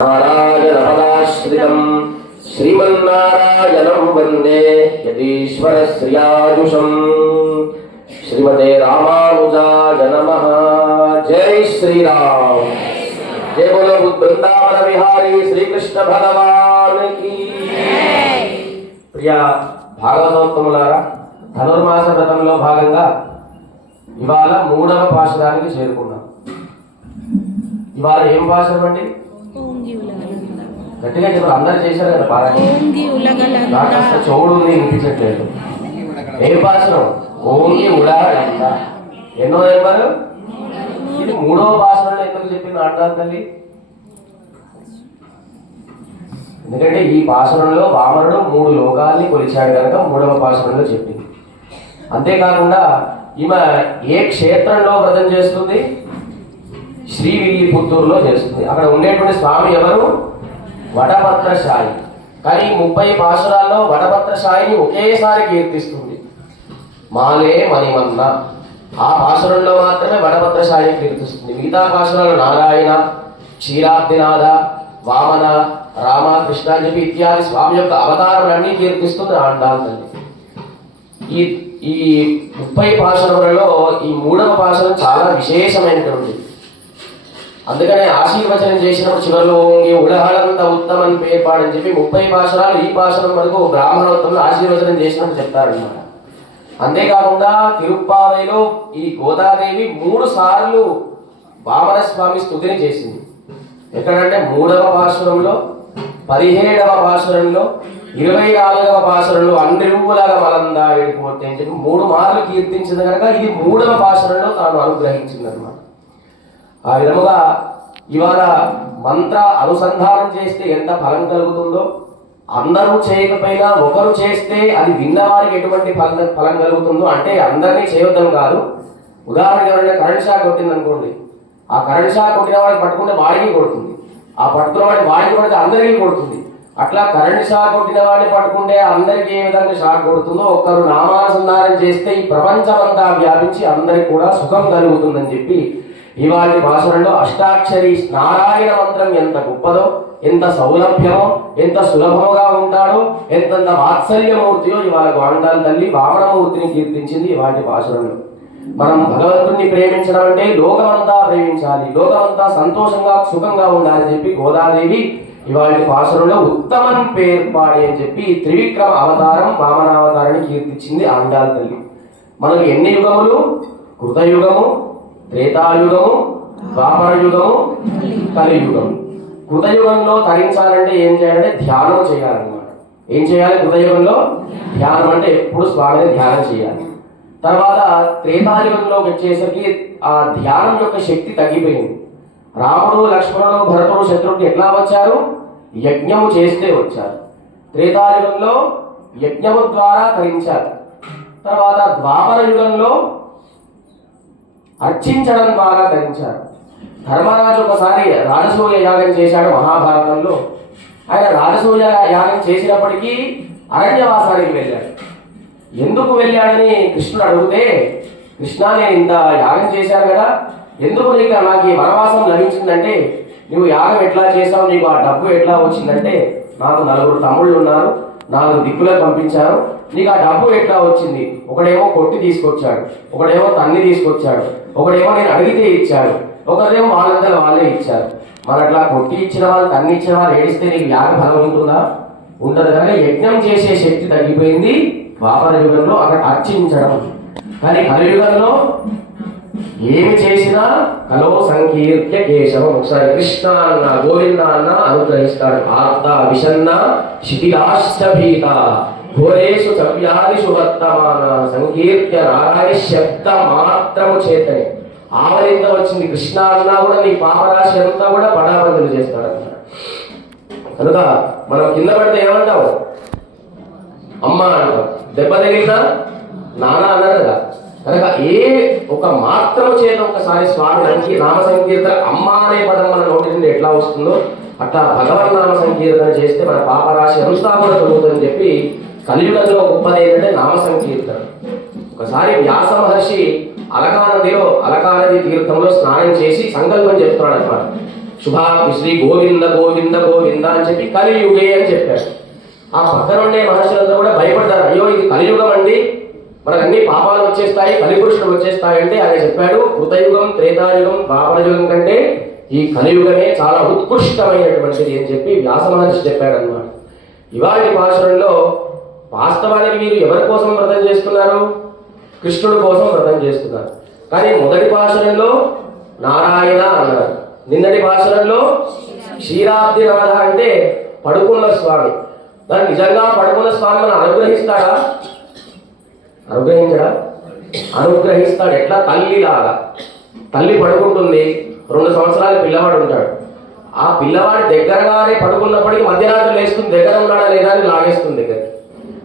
నారాయణపదాశ్రితం శ్రీమన్నారాయణం వందే యతీశ్వరశ్రియాజుషం శ్రీమతే రామానుజాయ నమః. జై శ్రీరామ్. జయ బోలో బృందావన విహారీ శ్రీకృష్ణ భగవాన్ కి. ప్రియ భాగవతోత్తములారా, ధనుర్మాస వ్రతంలో భాగంగా ఇవాళ 3వ పాశురానికి చేరుకున్నాం. ఇవాళ ఏం పాశురం అండి? గట్టిగా చెప్పారు. అందరు చేశారు కదా పారాయణ. నాకు అసలు చౌడు ఉంది, వినిపించట్లేదు. ఏ పాశురం? ఓంగి ఉడాలంట. ఎన్నో నెంబరు? ఇది 3వ పాశురంలో ఎందుకు చెప్పింది ఆండాల తల్లి? ఎందుకంటే ఈ పాశురంలో వామనుడు 3 లోకాల్ని కొలిచాడు కనుక 3వ పాశురంలో చెప్పింది. అంతేకాకుండా ఈమె ఏ క్షేత్రంలో వ్రతం చేస్తుంది? శ్రీవిల్లిపుత్తూరులో చేస్తుంది. అక్కడ ఉండేటువంటి స్వామి ఎవరు? వటపత్రశాయి. కానీ 30 పాశురాల్లో వటపత్రశాయిని ఒకేసారి కీర్తిస్తుంది. మాలే మణిమన్న ఆ పాశురంలో మాత్రమే వటపత్రశాయిని కీర్తిస్తుంది. మిగతా పాశురాలు నారాయణ, క్షీరాబ్దినాథ, వామన, రామ, కృష్ణ అని చెప్పి ఇత్యాది స్వామి యొక్క అవతారాలన్నీ కీర్తిస్తుంది ఆండాల తల్లి. ఈ 30 పాశురములలో ఈ 3వ పాశురం చాలా విశేషమైనటువంటి. అందుకనే ఆశీర్వచనం చేసినప్పుడు చివరిలో ఓంగి ఉడహళంత ఉత్తమన్ పేర్పాడని చెప్పి 30 పాశురాలు ఈ పాశురం వరకు బ్రాహ్మణోత్తములు ఆశీర్వచనం చేసినప్పుడు చెప్తారన్నమాట. అంతేకాకుండా తిరుప్పావైలో ఈ గోదాదేవి 3 సార్లు వామన స్వామి స్తుతిని చేసింది. ఎక్కడంటే 3వ పాశురంలో, 17వ పాశురంలో, 24వ పాశురంలో అండ్రివులగా మలందా ఏడుకోతే అని చెప్పి 3 మార్లు కీర్తించింది కనుక ఇది 3వ పాశురంలో తాను అనుగ్రహించింది అనమాట. ఆ విధముగా ఇవాళ మంత్ర అనుసంధానం చేస్తే ఎంత ఫలం కలుగుతుందో, అందరూ చేయకపోయినా ఒకరు చేస్తే అది విన్నవారికి ఎటువంటి ఫలం కలుగుతుందో, అంటే అందరినీ చేయొద్దని కాదు. ఉదాహరణకి ఎవరైనా కరెంట్ షాక్ కొట్టింది అనుకోండి, ఆ కరెంట్ షాక్ కొట్టిన వాడికి పట్టుకుంటే వాడికి కొడుతుంది, ఆ పట్టుకున్న వాడికి కొడితే అందరికీ కొడుతుంది. అట్లా కరెంట్ షాక్ కొట్టిన వాడిని పట్టుకుంటే అందరికీ ఏ విధంగా షాక్ కొడుతుందో, ఒక్కరు నామానుసంధానం చేస్తే ఈ ప్రపంచమంతా వ్యాపించి అందరికి కూడా సుఖం కలుగుతుందని చెప్పి ఇవాళ పాశురంలో అష్టాక్షరి నారాయణ మంత్రం ఎంత గొప్పదో, ఎంత సౌలభ్యమో, ఎంత సులభముగా ఉంటాడో, ఎంత వాత్సల్యమూర్తియో ఇవాళ ఆండాల తల్లి వామనమూర్తిని కీర్తించింది ఇవాటి పాశురంలో. మనం భగవంతుడిని ప్రేమించడం అంటే లోకమంతా ప్రేమించాలి, లోకమంతా సంతోషంగా సుఖంగా ఉండాలని చెప్పి గోదాదేవి ఇవాటి పాశురంలో ఉత్తమన్ పేర్పాడి అని చెప్పి త్రివిక్రమ అవతారం వామనావతారాన్ని కీర్తించింది ఆండాల తల్లి. మనకు ఎన్ని యుగములు? కృతయుగము, త్రేతాయుగము, ద్వాపర యుగము, కలియుగము. కృతయుగంలో తరించాలంటే ఏం చేయాలంటే ధ్యానం చేయాలన్నమాట. ఏం చేయాలి? కృతయుగంలో ధ్యానం అంటే ఎప్పుడు స్వామిని ధ్యానం చేయాలి. తర్వాత త్రేతాయుగంలోకి వచ్చేసరికి ఆ ధ్యానం యొక్క శక్తి తగ్గిపోయింది. రాముడు, లక్ష్మణుడు, భరతుడు, శత్రువుడు ఎట్లా వచ్చారు? యజ్ఞము చేస్తే వచ్చారు. త్రేతాయుగంలో యజ్ఞము ద్వారా తరించారు. తర్వాత ద్వాపర యుగంలో అర్చించడం ద్వారా ధరించారు. ధర్మరాజు ఒకసారి రాజసూయ యాగం చేశాడు మహాభారతంలో. ఆయన రాజసూయ యాగం చేసినప్పటికీ అరణ్యవాసానికి వెళ్ళాడు. ఎందుకు వెళ్ళాడని కృష్ణుడు అడిగితే, కృష్ణ నేను ఇంత యాగం చేశాను కదా, ఎందుకు నాకు ఈ వనవాసం లభించిందంటే, నువ్వు యాగం ఎట్లా చేసావు, నీకు ఆ డబ్బు ఎట్లా వచ్చిందంటే, నాకు 4 తమ్ముళ్ళు ఉన్నారు, 4 దిక్కులకు పంపించారు, నీకు ఆ డబ్బు ఎట్లా వచ్చింది? ఒకడేమో కొట్టి తీసుకొచ్చాడు, ఒకడేమో తన్ని తీసుకొచ్చాడు, ఒకడేమో నేను అడిగితే ఇచ్చాడు, ఒకరేమో వాళ్ళంతా వాళ్ళే ఇచ్చారు. మరి అట్లా కొట్టి ఇచ్చిన వాళ్ళు, తన్ని ఇచ్చిన వాళ్ళు ఏడిస్తే నీకు యాగ ఫలం ఉంటుందా? ఉండదు. కనుక యజ్ఞం చేసే శక్తి తగ్గిపోయింది ద్వాపర యుగంలో, అక్కడ అర్చించడం. కానీ కలియుగంలో ఏమి చేసినా కలో సంకీర్త్య కేశవం. ఒకసారి కృష్ణ అన్న, గోవింద అన్న అనుగ్రహిస్తాడు. ఆర్త విషన్న శిథిలాష్టభీత ఘోరేషు చవ్యాదిషు వర్తమాన సంకీర్త్య నారాయణ శబ్ద మాత్రము చేతనే. ఆవలింత వచ్చింది కృష్ణ అన్నా కూడా నీ పాపరాశి అంతా కూడా పడాబందులు చేస్తాడన్నమాట. కనుక మనం కింద పడితే ఏమంటావు? అమ్మ అంటాం. దెబ్బ తగిలినా నాన్న అన్నారు కదా. కనుక ఏ ఒక మాత్రము చేత ఒకసారి స్వామి నామ సంకీర్తన అమ్మ అనే పదం మన నోటి నుండి ఎట్లా వస్తుందో అట్లా భగవన్నామ సంకీర్తన చేస్తే మన పాపరాశి అంతా కూడా తొలుగుతుందని చెప్పి కలియుగంలో గొప్పది ఏంటంటే నామ సంకీర్తన. ఒకసారి వ్యాస మహర్షి అలకానది తీర్థంలో స్నానం చేసి సంకల్పం చెప్తున్నాడు అనమాట. శ్రీ గోవింద గోవింద గోవింద అని చెప్పి కలియుగే అని చెప్పాడు. ఆ పక్కన ఉండే మహర్షులందరూ కూడా భయపడ్డారు. అయ్యో ఇది కలియుగం అండి, మనకు అన్ని పాపాలు వచ్చేస్తాయి, కలిపురుషులు వచ్చేస్తాయి అంటే ఆయన చెప్పాడు కృతయుగం త్రేతాయుగం ద్వాపరయుగం కంటే ఈ కలియుగమే చాలా ఉత్కృష్టమైనటువంటిది అని చెప్పి వ్యాస మహర్షి చెప్పాడు అన్నమాట. ఇవాళ పాశురంలో వాస్తవానికి మీరు ఎవరి కోసం వ్రతం చేస్తున్నారు? కృష్ణుడి కోసం వ్రతం చేస్తున్నారు. కానీ మొదటి పాశురంలో నారాయణ అన్నారు, నిన్నటి పాశురంలో క్షీరాబ్దినాథ అంటే పడుకున్న స్వామి. దాన్ని నిజంగా పడుకున్న స్వామి మనం అనుగ్రహిస్తాడా? అనుగ్రహించడా? అనుగ్రహిస్తాడు. ఎట్లా? తల్లిలాగా. తల్లి పడుకుంటుంది, 2 సంవత్సరాల పిల్లవాడు ఉంటాడు. ఆ పిల్లవాడి దగ్గరగానే పడుకున్నప్పటికీ మధ్యరాత్రి లేస్తుంది, దగ్గర ఉన్నాడా లేదా అని లాగేస్తుంది దగ్గర,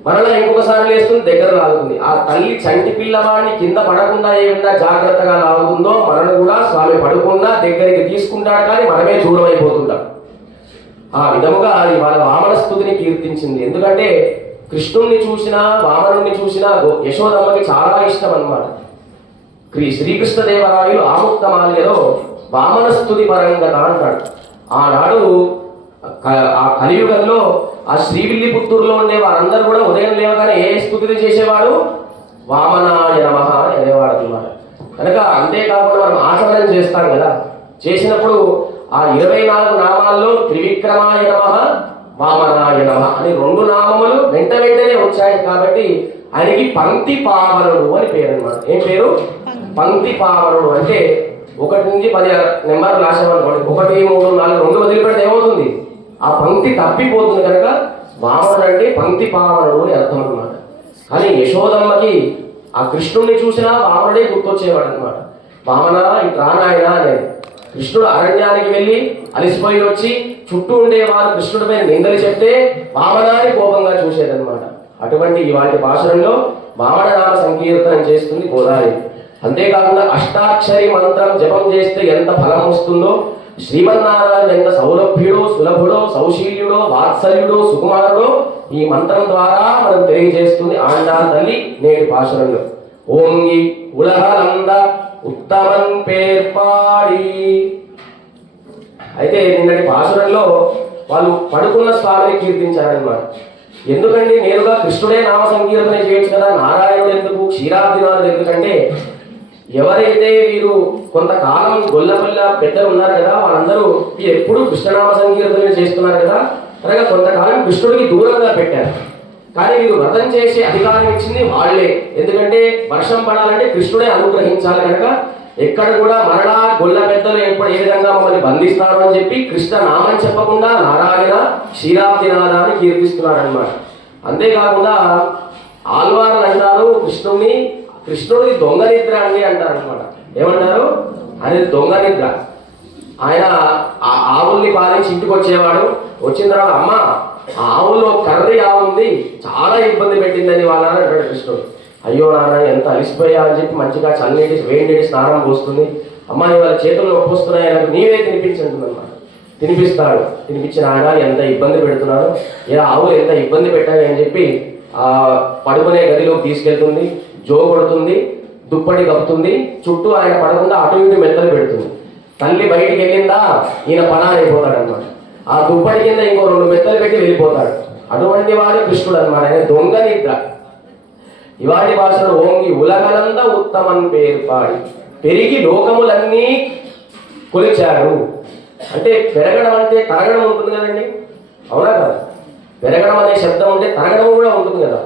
మరలా ఇంకొకసారి లేస్తుంది, దగ్గర లాగుతుంది. ఆ తల్లి చంటి పిల్లవాడిని కింద పడకుండా ఏ విధంగా జాగ్రత్తగా లాగుతుందో మనను కూడా స్వామి పడుకున్నా దగ్గరికి తీసుకుంటాడు, కానీ మనమే దూరం అయిపోతుంటాం. ఆ విధముగా ఇవాళ వామన స్తుతిని కీర్తించింది. ఎందుకంటే కృష్ణుణ్ణి చూసినా వామనుణ్ణి చూసినా యశోదమ్మకి చాలా ఇష్టం అన్నమాట. శ్రీకృష్ణదేవరాయలు ఆముక్తమాల్యలో వామన స్తుతి పరంగత అంటాడు. ఆనాడు ఆ కలియుగంలో ఆ శ్రీవిల్లిపుత్తూరులో ఉండే వారందరూ కూడా ఉదయం లేవగానే ఏ స్తుతిని చేసేవాడు? వామనాయ నమః అనేవాడు అన్నమాట. కనుక అంతేకాకుండా మనం ఆచరణ చేస్తాం కదా, చేసినప్పుడు ఆ 24 నామాల్లో త్రివిక్రమాయ నమః వామనాయ నమః అని 2 నామములు వెంటనే వచ్చాయి. కాబట్టి ఆయనకి పంక్తి పావనుడు అని పేరు అన్నమాట. ఏం పేరు? పంక్తి పావనుడు. అంటే 1 నుంచి 10 నెంబర్ రాసామనుకోండి, 1, 3, 4, 2 వదిలిపెడితే ఏమవుతుంది? ఆ పంక్తి తప్పిపోతుంది. కనుక వామనుడు అంటే పంక్తి పావనుడు అని అర్థం అన్నమాట. కానీ యశోదమ్మకి ఆ కృష్ణుడిని చూసినా వామనుడే గుర్తొచ్చేవాడు అనమాట. వామన ఇటు రానాయన అనేది. కృష్ణుడు అరణ్యానికి వెళ్ళి అలిసిపోయి వచ్చి చుట్టూ ఉండేవారు కృష్ణుడిపై నిందలు చెప్తే వామనాన్ని కోపంగా చూసేదన్నమాట. అటువంటి ఇవాటి పాశురంలో వామన నామ సంకీర్తనం చేస్తుంది గోదావరి. అంతేకాకుండా అష్టాక్షరి మంత్రం జపం చేస్తే ఎంత ఫలం వస్తుందో, శ్రీమన్నారాయణ ఎంత సౌలభ్యుడో సులభుడో సౌశీల్యుడో వాత్సల్యుడో సుకుమారుడో ఈ మంత్రం ద్వారా మనం తెలియజేస్తుంది ఆండాళ్ తల్లి నేటి పాశురంలో. ఓంగి ఉలహలంద ఉత్తమన్ పేర్పాడి. అయితే నిన్నటి పాశురంలో వాళ్ళు పడుకున్న స్వామిని కీర్తించారనమాట. ఎందుకండి నేరుగా కృష్ణుడే నామ సంకీర్తన చేయొచ్చు కదా, నారాయణుడు ఎందుకు, క్షీరాబ్దినాథుడు ఎందుకంటే ఎవరైతే వీరు కొంతకాలం గొల్లపల్ల పెద్దలు ఉన్నారు కదా, వాళ్ళందరూ ఎప్పుడు కృష్ణనామ సంకీర్తన చేస్తున్నారు కదా, అనగా కొంతకాలం కృష్ణుడికి దూరంగా పెట్టారు. కానీ వీరు వ్రతం చేసే అధికారం ఇచ్చింది వాళ్ళే. ఎందుకంటే వర్షం పడాలంటే కృష్ణుడే అనుగ్రహించాలి కనుక ఎక్కడ కూడా మరలా గొల్ల పెద్దలు ఎప్పుడు ఏ విధంగా మమ్మల్ని బంధిస్తారు అని చెప్పి కృష్ణ నామని చెప్పకుండా నారాయణ క్షీరాబ్దినాథ అని కీర్తిస్తున్నాడు అనమాట. అంతేకాకుండా ఆల్వార్లు అంటారు కృష్ణుడిది దొంగ నిద్ర అని అంటారు అనమాట. ఏమంటారు? అనేది దొంగ నిద్ర. ఆయన ఆ ఆవుల్ని పాలించి ఇంటికి వచ్చేవాడు. వచ్చిన తర్వాత అమ్మ ఆవులో కర్రీ ఆవు ఉంది, చాలా ఇబ్బంది పెట్టిందని వాళ్ళ అంటాడు కృష్ణుడు. అయ్యో నాన్న ఎంత అలిసిపోయా అని చెప్పి మంచిగా చల్లనీటి వేడినీటి స్నానం పోస్తుంది. అమ్మ ఇవాళ చేతులు నొప్పి వస్తున్నాయి, నాకు నీవే తినిపించంటుంది అనమాట. తినిపిస్తాడు. తినిపించిన ఆయన ఎంత ఇబ్బంది పెడుతున్నాడు, ఆవులు ఎంత ఇబ్బంది పెట్టాలి అని చెప్పి ఆ పడుకునే గదిలోకి తీసుకెళ్తుంది, జో కొడుతుంది, దుప్పటి కప్పుతుంది, చుట్టూ ఆయన పడకుండా అటు ఇటు మెత్తలు పెడుతుంది. తల్లి బయటికి వెళ్ళిందా ఈయన పనా అయిపోతాడు అనమాట. ఆ దుప్పటి కింద ఇంకో 2 మెత్తలు పెట్టి వెళ్ళిపోతాడు. అటువంటి వాడు కృష్ణుడు అనమాట. ఆయన దొంగ నిద్ర. ఇవాటి భాషలో ఓంగి ఉలగలంద ఉత్తమన్ పేర్పాడి, పెరిగి లోకములన్నీ కొలిచాడు. అంటే పెరగడం అంటే తరగడం ఉంటుంది కదండి, అవునా కదా? పెరగడం అనే శబ్దం ఉంటే తరగడం కూడా ఉంటుంది కదా.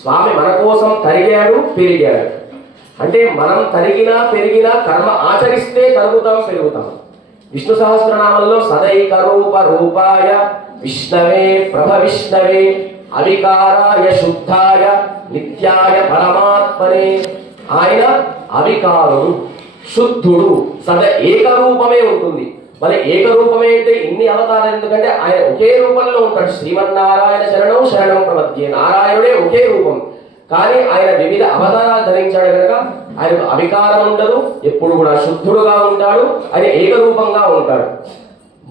స్వామి మన కోసం తరిగాడు, పెరిగాడు. అంటే మనం తరిగినా పెరిగినా కర్మ ఆచరిస్తే తరుగుతాం, పెరుగుతాం. విష్ణు సహస్రనామంలో సదైక రూప రూపాయ విష్ణవే ప్రభ విష్ణవే అవికారాయ శుద్ధాయ నిత్యాయ పరమాత్మనే. ఆయన అవికారుడు, శుద్ధుడు, ఏకరూపమే ఉంటుంది. మరి ఏకరూపమే అంటే ఇన్ని అవతారాలు ఎందుకంటే ఆయన ఒకే రూపంలో ఉంటాడు. శ్రీమన్నారాయణ శరణం శరణం ప్రపద్యే. నారాయణుడే ఒకే రూపం, కానీ ఆయన వివిధ అవతారాలు ధరించాడు కనుక ఆయనకు అవికారం ఉండదు, ఎప్పుడు కూడా శుద్ధుడుగా ఉంటాడు, ఆయన ఏకరూపంగా ఉంటాడు.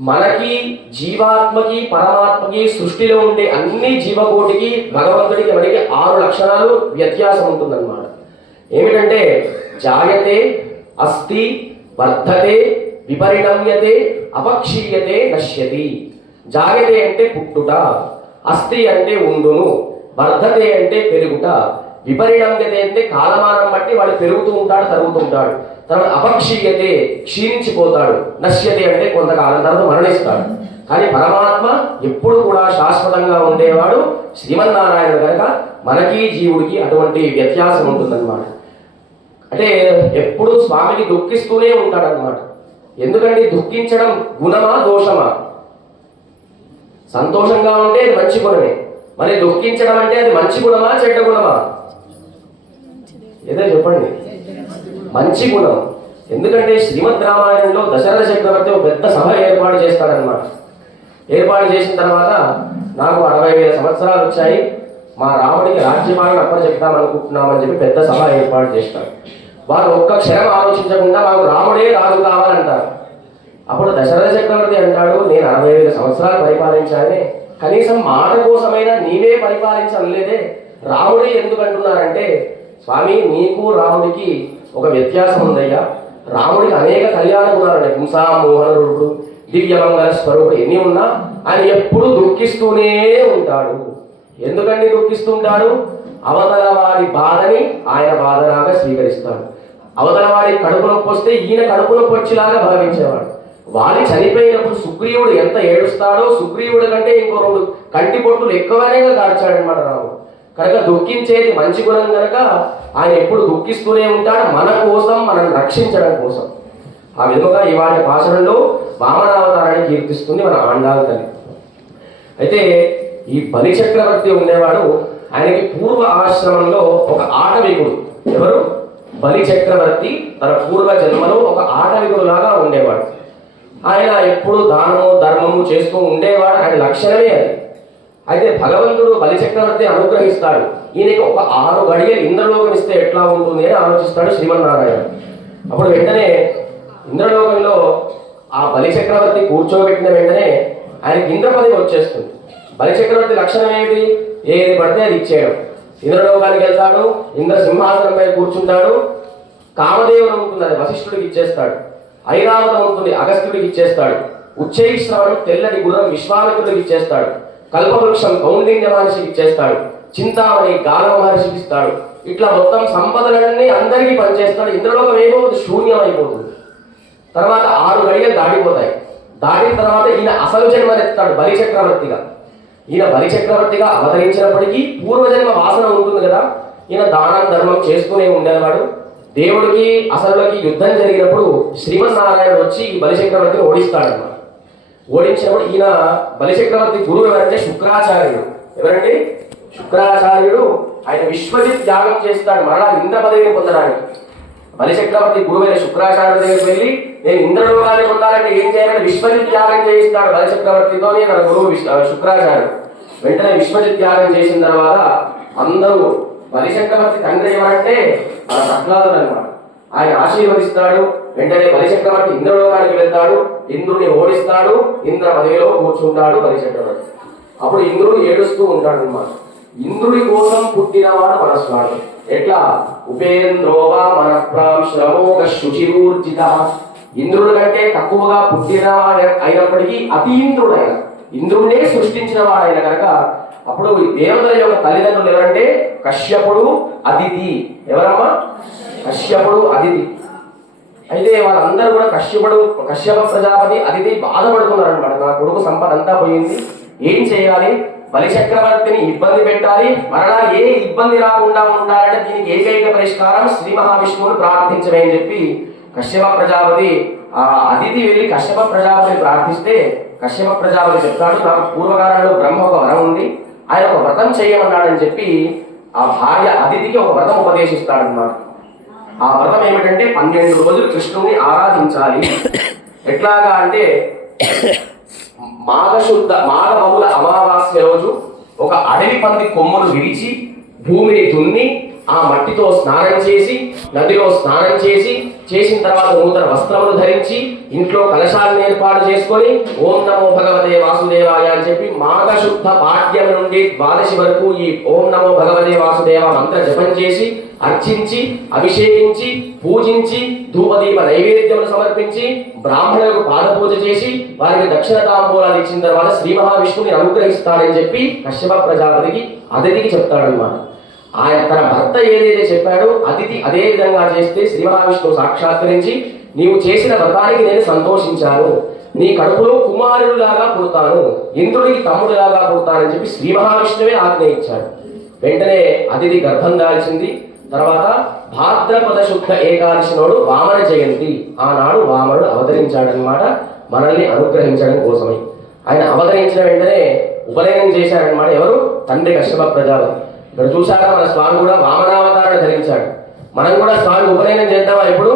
మనకి జీవాత్మకి పరమాత్మకి సృష్టిలో ఉండే అన్ని జీవకోటికి భగవంతుడికి మనకి 6 లక్షణాలు వ్యత్యాసం ఉంటుందన్నమాట. ఏమిటంటే జాయతే, అస్తి, వర్ధతే, విపరిణమ్యతే, అపక్షీయతే నశ్యతి. జాగతే అంటే పుట్టుట, అస్థి అంటే ఉండును, వర్ధతే అంటే పెరుగుట, విపరిణమ్యతే అంటే కాలమానం బట్టి వాడు పెరుగుతూ ఉంటాడు, తరుగుతుంటాడు. తర్వాత అపక్షీయతే క్షీణించిపోతాడు, నశ్యతే అంటే కొంతకాలం తర్వాత మరణిస్తాడు. కానీ పరమాత్మ ఎప్పుడు కూడా శాశ్వతంగా ఉండేవాడు శ్రీమన్నారాయణుడు కనుక మనకి జీవుడికి అటువంటి వ్యత్యాసం ఉంటుందన్నమాట. అంటే ఎప్పుడు స్వామిని దుఃఖిస్తూనే ఉంటాడనమాట. ఎందుకంటే దుఃఖించడం గుణమా దోషమా? సంతోషంగా ఉంటే అది మంచి గుణమే, మరి దుఃఖించడం అంటే అది మంచి గుణమా చెడ్డ గుణమా? ఏదో చెప్పండి. మంచి గుణం. ఎందుకంటే శ్రీమద్ రామాయణంలో దశరథ చక్రవర్తి ఒక పెద్ద సభ ఏర్పాటు చేస్తాడనమాట. ఏర్పాటు చేసిన తర్వాత నాకు 60,000 సంవత్సరాలు వచ్చాయి, మా రాముడికి రాజ్యపాలన అప్పచెప్తామనుకుంటున్నామని చెప్పి పెద్ద సభ ఏర్పాటు చేస్తారు. వారు ఒక్క క్షణం ఆలోచించకుండా మాకు రాముడే రాజు కావాలంటారు. అప్పుడు దశరథ చక్రవర్తి అంటాడు, నేను 60,000 సంవత్సరాలు పరిపాలించానే, కనీసం మాట కోసమైనా నీవే పరిపాలించలేదే, రాముడే ఎందుకు అంటున్నారంటే, స్వామి నీకు రాముడికి ఒక వ్యత్యాసం ఉందయ్యా. రాముడికి అనేక కళ్యాణ గుణాలు ఉన్నాయి. హింసా మోహనుడు, దివ్యమంగళ స్వరూపుడు ఎన్ని ఉన్నా ఆయన ఎప్పుడు దుఃఖిస్తూనే ఉంటాడు. ఎందుకంటే దుఃఖిస్తుంటాడు? అవతల వాడి బాధని ఆయన బాధలాగా స్వీకరిస్తాడు. అవతల వాడి కడుపు నొప్పి వస్తే ఈయన కడుపు నొప్పి వచ్చేలాగా భావించేవాడు. వాడి చనిపోయినప్పుడు సుగ్రీవుడు ఎంత ఏడుస్తాడో, సుగ్రీవుడు కంటే ఇంకో 2 కంటి పొట్టులు ఎక్కువనే దాచాడనమాట రాముడు. కనుక దుఃఖించేది మంచి గుణం కనుక ఆయన ఎప్పుడు దుఃఖిస్తూనే ఉంటాడు, మన కోసం, మనం రక్షించడం కోసం. ఆ విధంగా ఇవాళ భాషణలో వామనావతారాన్ని కీర్తిస్తుంది మన ఆండాల తల్లి. అయితే ఈ బలి చక్రవర్తి ఉండేవాడు, ఆయనకి పూర్వ ఆశ్రమంలో ఒక ఆటవికుడు. ఎవరు? బలి చక్రవర్తి తన పూర్వ జన్మలో ఒక ఆటవికుడు లాగా ఉండేవాడు. ఆయన ఎప్పుడు దానము ధర్మము చేస్తూ ఉండేవాడు, ఆయన లక్షణమే అది. అయితే భగవంతుడు బలి చక్రవర్తి అనుగ్రహిస్తాడు. ఈయనకి ఒక 6 గడియలు ఇంద్రలోకం ఇస్తే ఎట్లా ఉంటుంది అని ఆలోచిస్తాడు శ్రీమన్నారాయణ. అప్పుడు వెంటనే ఇంద్రలోకంలో ఆ బలి చక్రవర్తి కూర్చోబెట్టిన వెంటనే ఆయనకి ఇంద్ర పదవి వచ్చేస్తుంది. బలి చక్రవర్తి లక్షణం ఏమిటి? ఏది పడితే అది ఇచ్చేయడం. ఇంద్రలోకానికి వెళ్తాడు, ఇంద్ర సింహాసనం మీద కూర్చుంటాడు, కామదేవుడు ఉంటుంది అది వశిష్ఠుడికి ఇచ్చేస్తాడు, ఐరావతం ఉంటుంది అగస్త్యుడికి ఇచ్చేస్తాడు, ఉచ్చైశ్రవణం తెల్లటి గుర్రం విశ్వామిత్రుడికి ఇచ్చేస్తాడు, కల్పవృక్షం కౌండిన్య మహర్షికి ఇచ్చేస్తాడు, చింతామణి గాలవ మహర్షికి ఇస్తాడు. ఇట్లా మొత్తం సంపదలన్నీ అందరికీ పనిచేస్తాడు. ఇంద్రలోకం ఏమవుతుంది? శూన్యం అయిపోతుంది. తర్వాత 6 గడియలు దాటిపోతాయి. దాటిన తర్వాత ఈయన అసలు జన్మనెత్తాడు బలి చక్రవర్తిగా. ఈయన బలి చక్రవర్తిగా అవతరించినప్పటికీ పూర్వజన్మ వాసన ఉంటుంది కదా, ఈయన దానం ధర్మం చేస్తూనే ఉండేవాడు. దేవుడికి అసలుకి యుద్ధం జరిగినప్పుడు శ్రీమన్నారాయణుడు వచ్చి ఈ బలి చక్రవర్తిని ఓడిస్తాడన్నమాట. ఓడించినప్పుడు ఈయన బలి చక్రవర్తి గురువు ఎవరంటే శుక్రాచార్యుడు. ఎవరండి? శుక్రాచార్యుడు. ఆయన విశ్వజిత్ త్యాగం చేస్తాడు మరలా ఇంద్ర పదవిని పొందడానికి. బలి చక్రవర్తి గురువైన శుక్రాచార్యుడి దగ్గరికి వెళ్ళి, నేను ఇంద్రలోకాన్ని పొందాలంటే ఏం చేయాలంటే విశ్వజిత్ త్యాగం చేయిస్తాడు బలి చక్రవర్తితోనే తన గురువు శుక్రాచార్యుడు. వెంటనే విశ్వజిత్ త్యాగం చేసిన తర్వాత అందరూ బలి చక్రవర్తి తండ్రి ఏమంటే మన ప్రహ్లాదుడు అనమాట. ఆయన ఆశీర్వదిస్తాడు. వెంటనే బలి చక్రవర్తి ఇంద్రలోకానికి వెళ్తాడు, ఇంద్రుడిని ఓడిస్తాడు, ఇంద్ర పదవిలో కూర్చుంటాడు బలి చక్రవర్తి. అప్పుడు ఇంద్రుడు ఏడుస్తూ ఉంటాడు అన్నమాట. ఇంద్రుడి కోసం పుట్టినవాడు మనస్వాడు. ఎట్లా? ఉపేంద్రోవా మనఃప్రాం శ్రమోగ శుచిరూర్జిత. ఇంద్రుడి కంటే తక్కువగా పుట్టినవాడు అయినప్పటికీ అతీంద్రుడు ఆయన, ఇంద్రుడే సృష్టించిన వాడైన కనుక అప్పుడు ఈ దేవతల యొక్క తల్లిదండ్రులు ఎవరంటే కశ్యపుడు, అదితి. ఎవరమ్మా? కశ్యపుడు, అదితి. అయితే వాళ్ళందరూ కూడా కశ్యప ప్రజాపతి, అదితి బాధపడుతున్నారు అనమాట. నా కొడుకు సంపద అంతా పోయింది, ఏం చేయాలి? బలి చక్రవర్తిని ఇబ్బంది పెట్టాలి, మరలా ఏ ఇబ్బంది రాకుండా ఉండాలంటే దీనికి ఏకైక పరిష్కారం శ్రీ మహావిష్ణువుని ప్రార్థించమే అని చెప్పి కశ్యప ప్రజాపతి ఆ అదితి వెళ్ళి కశ్యప ప్రజాపతిని ప్రార్థిస్తే కశ్యప ప్రజాపతి చెప్తాడు, నాకు పూర్వకాలంలో బ్రహ్మ ఒక వరం ఉంది, ఆయన ఒక వ్రతం చేయమన్నాడని చెప్పి ఆ భార్య అదితికి ఒక వ్రతం ఉపదేశిస్తాడన్నమాట. ఆ వ్రతం ఏమిటంటే 12 రోజులు కృష్ణుని ఆరాధించాలి. ఎట్లాగా అంటే మాఘ బహుళ అమావాస్య రోజు ఒక అడవి పంది కొమ్మును విరిచి భూమిని దున్ని ఆ మట్టితో స్నానం చేసి, నదిలో స్నానం చేసి, చేసిన తర్వాత నూతన వస్త్రములు ధరించి ఇంట్లో కలశాలను ఏర్పాటు చేసుకొని ఓం నమో భగవతే వాసుదేవాయ అని చెప్పి మాఘశుద్ధ పాఠ్యం నుండి ద్వాదశి వరకు ఈ ఓం నమో భగవతే వాసుదేవ మంత్ర జపం చేసి అర్చించి అభిషేకించి పూజించి ధూపదీప నైవేద్యములు సమర్పించి బ్రాహ్మణులకు పాదపూజ చేసి వారికి దక్షిణ తాంబూలాలు ఇచ్చిన తర్వాత శ్రీ మహావిష్ణువుని అనుగ్రహిస్తాడని చెప్పి కశ్యప ప్రజాపతికి అతిథికి చెప్తాడనమాట. ఆయన తన భర్త ఏదైతే చెప్పాడో అతిథి అదే విధంగా చేస్తే శ్రీ మహావిష్ణువు సాక్షాత్కరించి నీవు చేసిన వ్రతానికి నేను సంతోషించాను, నీ కడుపులో కుమారుడిలాగా పుడతాను, ఇంద్రుడికి తమ్ముడిలాగా పుడతానని చెప్పి శ్రీ మహావిష్ణువే ఆజ్ఞ ఇచ్చాడు. వెంటనే అతిథి గర్భం దాల్చింది. తర్వాత భాద్రపద శుద్ధ ఏకాదశి నాడు వామన జయంతి, ఆనాడు వామనుడు అవతరించాడనమాట మనల్ని అనుగ్రహించడం కోసమై. ఆయన అవతరించిన వెంటనే ఉపనయనం చేశాడనమాట. ఎవరు? తండ్రి కశ్యప ప్రజాపతి. ఇక్కడ చూశాక మన స్వామి కూడా వామనావతారాన్ని ధరించాడు. మనం కూడా స్వామి ఉపనయనం చేద్దామా? ఇప్పుడు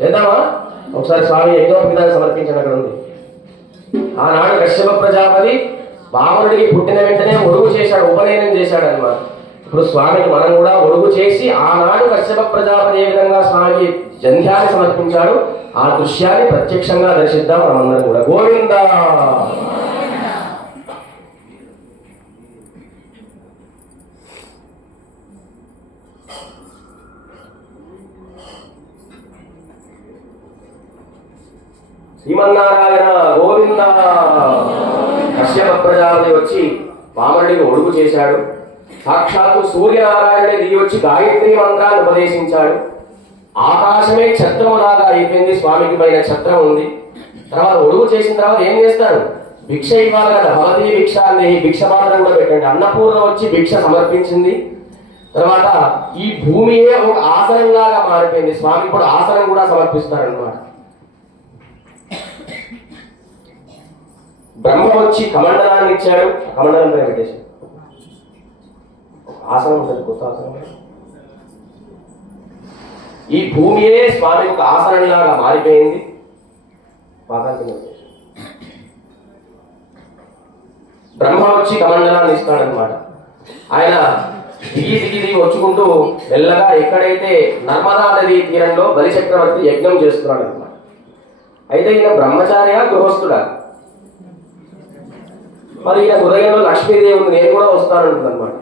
చేద్దామా? ఒకసారి స్వామి యజ్ఞోపవిధాన్ని సమర్పించడం అక్కడ ఉంది. ఆనాడు కశ్యప ప్రజాపతి వామనుడికి పుట్టిన వెంటనే ఒడుగు చేశాడు, ఉపనయనం చేశాడు అన్నమాట. ఇప్పుడు స్వామికి మనం కూడా ఒడుగు చేసి ఆనాడు కశ్యప ప్రజాపతి ఏ విధంగా స్వామికి జంధ్యాన్ని సమర్పించాడు ఆ దృశ్యాన్ని ప్రత్యక్షంగా దర్శిద్దాం మనమందరం కూడా. గోవింద శ్రీమన్నారాయణ గోవింద. కశ్యప ప్రజాపతి వచ్చి వామనుడికి ఒడుగు చేశాడు. సాక్షాత్తు సూర్యనారాయణుడి దిగి వచ్చి గాయత్రి మంత్రాన్ని ఉపదేశించాడు. ఆకాశమే ఛత్రములాగా అయిపోయింది, స్వామికి పైన ఛత్రం ఉంది. తర్వాత ఒడుగు చేసిన తర్వాత ఏం చేస్తారు? భిక్ష ఇవ్వాలి కదా, భవతీ భిక్ష అని భిక్ష పాత్ర కూడా పెట్టండి. అన్నపూర్ణ వచ్చి భిక్ష సమర్పించింది. తర్వాత ఈ భూమియే ఒక ఆసనంలాగా మారిపోయింది. స్వామి ఇప్పుడు ఆసనం కూడా సమర్పిస్తారన్నమాట. బ్రహ్మ వచ్చి కమండలాన్ని ఇచ్చాడు. కమండలం పెట్టేసి ఆసనం ఉంటుంది, కొత్త ఆసనం. ఈ భూమియే స్వామి ఒక ఆసనంలాగా మారిపోయింది. బ్రహ్మ వచ్చి కమండలాన్ని ఇస్తాడనమాట. ఆయన దిగి వచ్చుకుంటూ మెల్లగా ఎక్కడైతే నర్మదా నదీ తీరంలో బలిచక్రవర్తి యజ్ఞం చేస్తున్నాడు అనమాట. అయితే ఈయన బ్రహ్మచార్య గృహస్థుడా? మరి ఈయన హృదయంలో లక్ష్మీదేవి ఉంది, నేను కూడా వస్తానంటుంది అనమాట.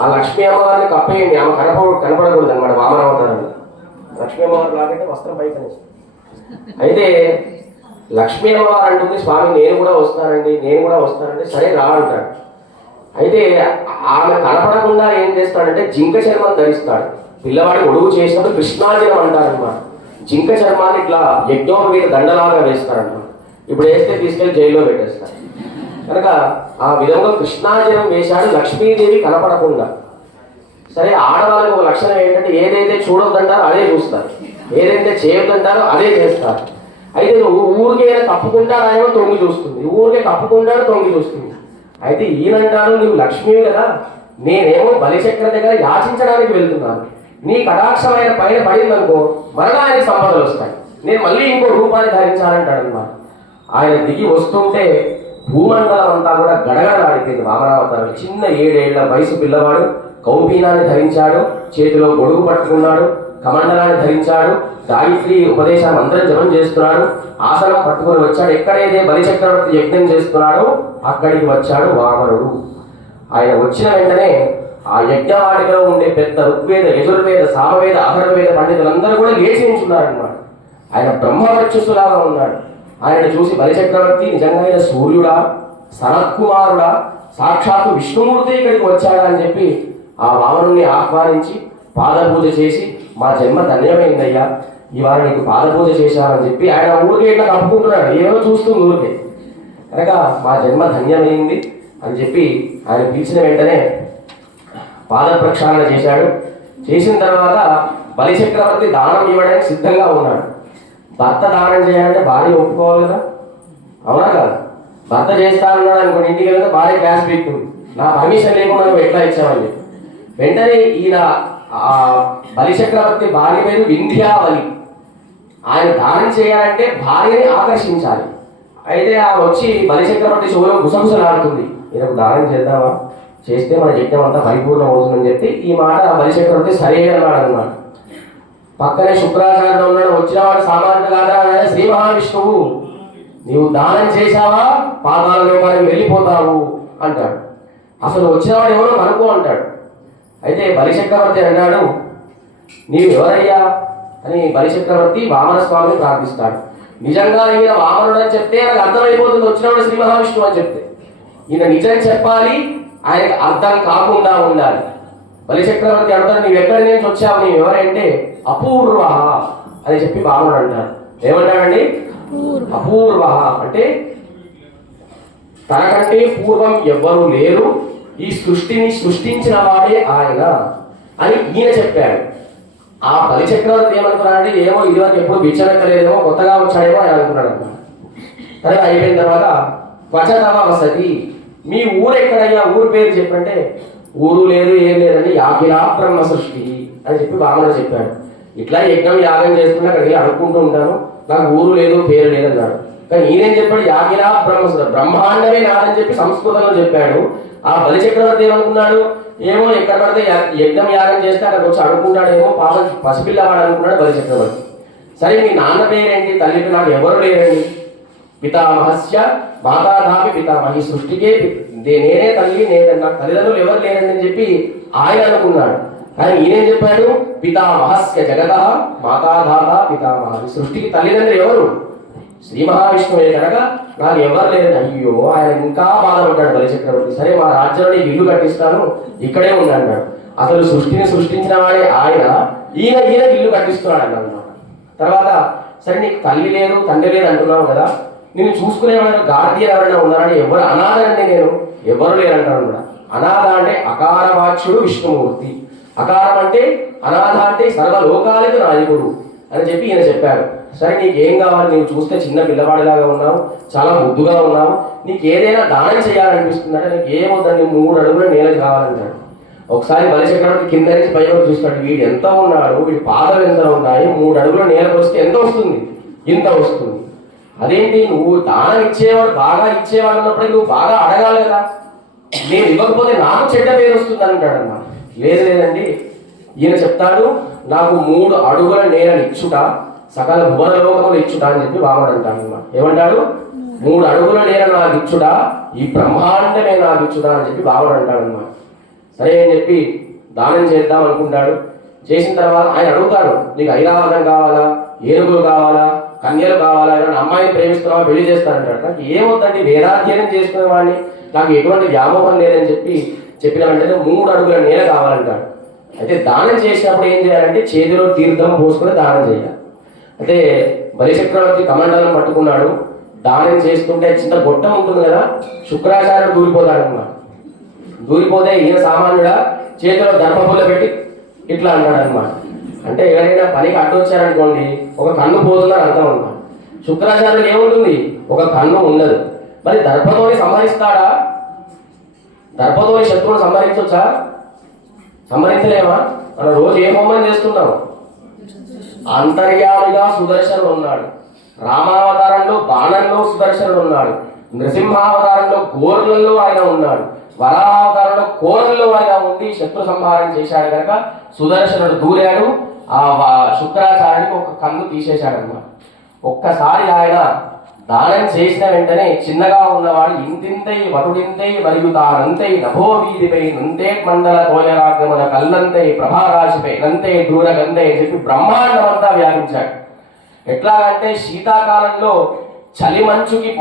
ఆ లక్ష్మీ అమ్మవారిని కప్పేయండి, ఆమె కనపడకూడదు అనమాట వామనావతారంలో. లక్ష్మీ అమ్మవారు లాగంటే వస్త్రం పైకి. అయితే లక్ష్మీ అమ్మవారు అంటుంది స్వామి నేను కూడా వస్తానండి, నేను కూడా వస్తానంటే సరే రా అంటాడు. అయితే ఆమె కనపడకుండా ఏం చేస్తాడంటే జింక చర్మం ధరిస్తాడు. పిల్లవాడి ఒడుగు చేసినప్పుడు కృష్ణాజనం అంటారనమాట. జింక చర్మాన్ని ఇట్లా యజ్ఞోపవీత దండలాగా వేస్తారనమాట. ఇప్పుడు వేస్తే తీసుకెళ్లి జైల్లో పెట్టేస్తారు. కనుక ఆ విధంగా కృష్ణాజనం వేశాడు లక్ష్మీదేవి కనపడకుండా. సరే, ఆడవాళ్ళకి ఒక లక్షణం ఏంటంటే ఏదైతే చూడొద్దంటారో అదే చూస్తారు, ఏదైతే చేయొద్దంటారో అదే చేస్తారు. అయితే నువ్వు ఊరికే తప్పుకుంటాడేమో తొంగి చూస్తుంది, ఊరికే తప్పుకుంటాడు తొంగి చూస్తుంది. అయితే ఈయనంటాడు నువ్వు లక్ష్మీవి కదా, నేనేమో బలిచక్ర దగ్గర యాచించడానికి వెళ్తున్నాను, నీ కటాక్షమైన పైన పడిందనుకో మరలా ఆయనకి సంపదలు వస్తాయి, నేను మళ్ళీ ఇంకో రూపాన్ని ధరించాలంటాడు అన్నమాట. ఆయన దిగి వస్తుంటే భూమండలం అంతా కూడా గడగడలాడిపోయింది. వామనావతారం చిన్న 7 ఏళ్ల వయసు పిల్లవాడు కౌపీనాన్ని ధరించాడు, చేతిలో గొడుగు పట్టుకున్నాడు, కమండలాన్ని ధరించాడు, గాయత్రి ఉపదేశాన్ని అందరం జపం చేస్తున్నాడు, ఆసనం పట్టుకొని వచ్చాడు. ఎక్కడైతే బలిచక్రవర్తి యజ్ఞం చేస్తున్నాడో అక్కడికి వచ్చాడు వామనుడు. ఆయన వచ్చిన వెంటనే ఆ యజ్ఞవాటికలో ఉండే పెద్ద ఋగ్వేద, యజుర్వేద, సామవేద, అథర్వవేద పండితులందరూ కూడా లేచి ఉంచున్నారన్నమాట. ఆయన బ్రహ్మవర్చస్సులాగా ఉన్నాడు. ఆయన చూసి బలిచక్రవర్తి నిజంగా సూర్యుడా, సనత్కుమారుడా, సాక్షాత్తు విష్ణుమూర్తి ఇక్కడికి వచ్చాడా అని చెప్పి ఆ వామనుని ఆహ్వానించి పాదపూజ చేసి మా జన్మ ధన్యమైందయ్యా, ఇవాళ నీకు పాదపూజ చేశామని చెప్పి ఆయన ఊరికే ఇట్లా కప్పుకుంటున్నాడు, ఏమో చూస్తుంది ఊరికే. కనుక మా జన్మ ధన్యమైంది అని చెప్పి ఆయన పిలిచిన వెంటనే పాద ప్రక్షాళన చేశాడు. చేసిన తర్వాత బలిచక్రవర్తి దానం ఇవ్వడానికి సిద్ధంగా ఉన్నాడు. భర్త దానం చేయాలంటే భార్య ఒప్పుకోవాలి కదా, అవునా కదా? భర్త చేస్తానన్నాడు అనుకోండి, ఇంటికి వెళ్తే భార్య క్లాస్ పీక్తుంది, నా పర్మిషన్ లేకుండా నువ్వు ఎట్లా ఇచ్చావని చెప్పి. వెంటనే ఈయన బలిచక్రవర్తి భార్య పేరు వింధ్యావళి. ఆయన దానం చేయాలంటే భార్యని ఆకర్షించాలి. అయితే ఆ వచ్చి బలిచక్రవర్తి చెవులో గుసగుసలాడుతుంది, ఈయనకు దానం చేద్దామా, చేస్తే మన యజ్ఞం అంతా పరిపూర్ణం అవుతుందని చెప్పి ఈ మాట బలిచక్రవర్తి సరే అన్నాడు అన్నమాట. పక్కనే శుక్రాచార్యుడు ఉన్నాడు. వచ్చినవాడు సామాన్యుడు కాదా, శ్రీ మహావిష్ణువు, నీవు దానం చేశావా పాతాళ లోకానికి వెళ్ళిపోతావు అంటాడు. అసలు వచ్చినవాడు ఎవరో కనుక్కో అంటాడు. అయితే బలిచక్రవర్తి అన్నాడు, నీవు ఎవరయ్యా అని బలిచక్రవర్తి వామన స్వామిని ప్రార్థిస్తాడు. నిజంగా ఈయన వామనుడు అని చెప్తే ఆయనకు అర్థమైపోతుంది వచ్చినవాడు శ్రీ మహావిష్ణువు అని చెప్తే. ఈయన నిజం చెప్పాలి, ఆయనకు అర్థం కాకుండా ఉండాలి. బలిచక్రవర్తి అడుగుతాడు, నీవు ఎక్కడి నుంచి వచ్చావు, నీవు ఎవరంటే అపూర్వ అని చెప్పి వామనుడు అంటాడు. ఏమంటాడండి? అపూర్వ అంటే తనకంటే పూర్వం ఎవ్వరూ లేరు, ఈ సృష్టిని సృష్టించిన వాడే ఆయన అని ఈయన చెప్పాడు. ఆ బలిచక్రవర్తి ఏమనుకున్నాడంటే, ఏమో ఇదివరకు ఎప్పుడు బిచ్చమెక్కలేదేమో, కొత్తగా వచ్చాడేమో అని అనుకున్నాడు అన్నమాట. సరే అయిపోయిన తర్వాత క్వచతవ వసతి, మీ ఊరు ఎక్కడయ్యా, ఊరు పేరు చెప్పంటే ఊరు లేదు ఏం లేదండి, యాగిలా బ్రహ్మ సృష్టి అని చెప్పి బామనుడు చెప్పాడు. ఇట్లా యజ్ఞం యాగం చేసుకుంటే అక్కడికి వెళ్ళి అనుకుంటూ ఉంటాను, నాకు ఊరు లేదు పేరు లేదు అన్నాడు. కానీ ఈయనేం చెప్పాడు, యాగిలా బ్రహ్మాండమే నాదని చెప్పి సంస్కృతంలో చెప్పాడు. ఆ బలిచక్రవర్తి ఏమనుకున్నాడు, ఏమో ఎక్కడ పడితే యజ్ఞం యాగం చేస్తే అక్కడికి వచ్చి అడుగుకుంటాడేమో, పాపం పసిపిల్లవాడు అనుకున్నాడు బలిచక్రవర్తి. సరే మీ నాన్న పేరేంటి, తల్లికి నాకు ఎవరు లేరండి, పితామహస్య మాతాధాపి పితామహి, సృష్టికే నేనే తల్లి, నేనే నాకు తల్లిదండ్రులు ఎవరు లేరండి అని చెప్పి ఆయన అనుకున్నాడు. కానీ ఈయనేం చెప్పాడు, పితామహస్య జగత మాతాధాత పితామహ, సృష్టికి తల్లిదండ్రులు ఎవరు, శ్రీ మహావిష్ణువే కనుక నాకు ఎవరు లేదని. అయ్యో, ఆయన ఇంకా బాధపడ్డాడు బలిచక్రవర్తి. సరే మా రాజ్యంలో ఇల్లు కట్టిస్తాను, ఇక్కడే ఉన్నాడు. అసలు సృష్టిని సృష్టించిన వాడే ఆయన, ఈయనకి ఇల్లు కట్టిస్తున్నాడు అన్నమాట. తర్వాత సరే నీకు తల్లి లేదు తండ్రి లేదు అంటున్నావు కదా, నేను చూసుకునేవాడు గార్డియన్ ఎవరైనా ఉన్నారని, ఎవరు అనాథ అంటే నేను ఎవరు లేరంటారు కూడా. అనాథ అంటే అకారవాచ్యుడు విష్ణుమూర్తి, అకారం అంటే అనాథ అంటే సర్వలోకాలకు నాయకుడు అని చెప్పి ఈయన చెప్పారు. సరే నీకు ఏం కావాలి, నీవు చూస్తే చిన్న పిల్లవాడిలాగా ఉన్నావు, చాలా ముద్దుగా ఉన్నావు, నీకు ఏదైనా దానం చేయాలనిపిస్తుందంటే నీకు ఏమవుతుంది, 3 అడుగుల నేలకు కావాలంటాడు. ఒకసారి బలిచక్రవర్తి కింద నుంచి పై వరకు చూస్తాడు, వీడు ఎంత ఉన్నాడు, వీడి పాదలు ఎంత ఉన్నాయి, 3 అడుగుల నేలకు వస్తే ఎంత వస్తుంది, ఇంత వస్తుంది. అదేంటి, నువ్వు దానం ఇచ్చేవాడు బాగా ఇచ్చేవాడు ఉన్నప్పుడు నువ్వు బాగా అడగాలి కదా, నేను ఇవ్వకపోతే నాకు చెడ్డ పేరు వస్తుంది అంటాడు అన్నమాట. లేదండి, ఈయన చెప్తాడు, నాకు 3 అడుగుల నేలను ఇచ్చుట సకల భువనలోకములు ఇచ్చుట అని చెప్పి వామనుడు అంటాడు అన్నమాట. ఏమంటాడు, 3 అడుగుల నేల నాకు ఇచ్చుట, ఈ బ్రహ్మాండమే నాకు ఇచ్చుట అని చెప్పి వామనుడు అంటాడు అన్నమాట. సరే అని చెప్పి దానం చేద్దాం అనుకుంటాడు. చేసిన తర్వాత ఆయన అడుగుతాడు, నీకు ఐరావతం కావాలా, ఏనుగులు కావాలా, కన్యలు కావాలా, ఏమైనా అమ్మాయిని ప్రేమిస్తున్నావా, పెళ్లి చేస్తానంటాడు. నాకు ఏమవుతుందండి, వేదాధ్యయనం చేసుకునేవాడిని, నాకు ఎటువంటి వ్యామోహం లేదని చెప్పిన వెంటనే 3 అడుగుల నేల కావాలంటాడు. అయితే దానం చేసినప్పుడు ఏం చేయాలంటే చేతిలో తీర్థం పోసుకుని దానం చేయాలి. అయితే బలిచక్రవర్తి కమండలం పట్టుకున్నాడు, దానం చేస్తుంటే చిన్న గొట్టం ఉంటుంది కదా, శుక్రాచార్యుడు దూరిపోతాడు అన్నమాట. దూరిపోతే ఈయన సామాన్యుడా చేతిలో దర్భపుల్ల పెట్టి ఇట్లా అంటాడు అన్నమాట. అంటే ఎవరైనా పనికి అడ్డొచ్చారనుకోండి, ఒక కన్ను పోతుందని అర్థం అన్నమాట. శుక్రాచార్యుడు ఏముంటుంది, ఒక కన్ను ఉండదు. మరి దర్భతోని సంహరిస్తాడా, దర్భతోని శత్రువుని సంహరించవచ్చా, సంహరించలేమా? మనం రోజు ఏ హోమం చేస్తున్నాం, అంతర్యామిగా సుదర్శనుడు ఉన్నాడు, రామావతారంలో బాణంలో సుదర్శనుడు ఉన్నాడు, నృసింహావతారంలో గోర్లలో ఆయన ఉన్నాడు, వరావతారంలో కోరల్లో ఆయన ఉండి శత్రు సంహారం చేశాడు కనుక సుదర్శనుడు దూరాడు. ఆ శుక్రాచార్యుడికి ఒక కన్ను తీసేశాడు అన్నమాట. ఒక్కసారి ఆయన దానం చేసిన వెంటనే చిన్నగా ఉన్నవాడు ఇంతింతై వటుడింతై మరియు తానంతై నభో వీధిపై నంతే మండల తోయరాగమన కల్లంతై ప్రభారాశిపై నంతే దూరగంతై అని చెప్పి బ్రహ్మాండం అంతా వ్యాపించాడు. ఎట్లాగంటే శీతాకాలంలో చలి మంచుకి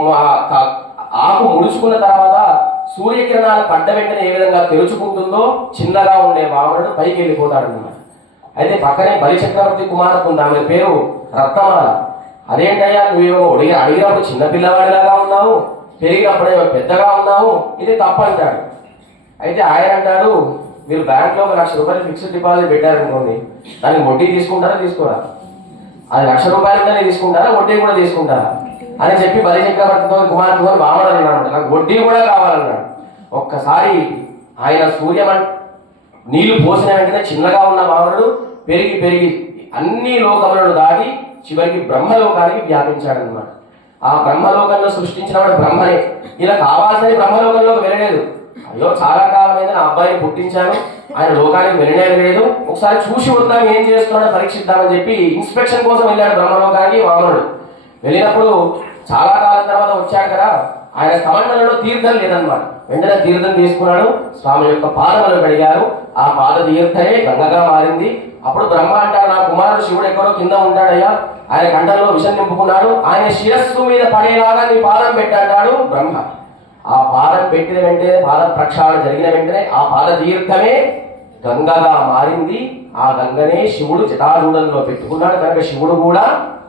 ఆకు ముడుచుకున్న తర్వాత సూర్యకిరణాలు పడ్డ వెంటనే ఏ విధంగా తెరుచుకుంటుందో చిన్నగా ఉండే వామనుడు పైకి వెళ్ళిపోతాడు అన్నమాట. అయితే పక్కనే బలిచక్రవర్తి కుమార్తె ఉంది, ఆమె పేరు రత్నమాల. అదేంటయ్యా నువ్వేమో అడిగినప్పుడు చిన్న పిల్లవాడిలాగా ఉన్నావు, పెరిగినప్పుడేమో పెద్దగా ఉన్నావు, ఇది తప్పు అంటాడు. అయితే ఆయన అంటాడు, మీరు బ్యాంక్లో ₹1,00,000 ఫిక్స్డ్ డిపాజిట్ పెట్టారనుకోండి, దానికి వడ్డీ తీసుకుంటారా తీసుకోరా, అది ₹1,00,000 తీసుకుంటారా వడ్డీ కూడా తీసుకుంటారా అని చెప్పి బలిచక్రవర్తితో కుమార్తెతో వామనుడు అన్నాడు, నాకు వడ్డీ కూడా కావాలన్నాడు. ఒక్కసారి ఆయన నీళ్లు పోసిన వెంటనే చిన్నగా ఉన్న వామనుడు పెరిగి పెరిగి అన్ని లోకములను దాటి చివరికి బ్రహ్మలోకానికి వ్యాపించాడనమాట. ఆ బ్రహ్మలోకంలో సృష్టించిన వాడు బ్రహ్మనే. ఇలా కావాల్సిన బ్రహ్మలోకంలోకి వెళ్ళలేదు, అయ్యో చాలా కాలమైంది నా అబ్బాయిని పుట్టించాను, ఆయన లోకానికి వెళ్ళనే లేదు, ఒకసారి చూసి వద్దాం ఏం చేస్తున్నాడో పరీక్షిద్దామని చెప్పి ఇన్స్పెక్షన్ కోసం వెళ్ళాడు బ్రహ్మలోకానికి వామనుడు. వెళ్ళినప్పుడు చాలా కాలం తర్వాత వచ్చాడు కదా, ఆయన కమండలలో తీర్థం లేదన్నమాట. వెంటనే తీర్థం తీసుకున్నాడు, స్వామి యొక్క పాదములు కడిగారు, ఆ పాద తీర్థమే గంగగా మారింది. అప్పుడు బ్రహ్మ అంటాడు, నా కుమారుడు శివుడు ఎక్కడో కింద ఉంటాడయ్యా, ఆయన కంఠంలో విషం నింపుకున్నాడు, ఆయన శిరస్సు మీద పడేలాగా నీ పాదం పెట్టంటాడు బ్రహ్మ. ఆ పాదం పెట్టిన వెంటనే, పాద ప్రక్షాళన జరిగిన వెంటనే ఆ పాద తీర్థమే గంగగా మారింది. ఆ గంగనే శివుడు జటాజూడంలో పెట్టుకున్నాడు కనుక శివుడు కూడా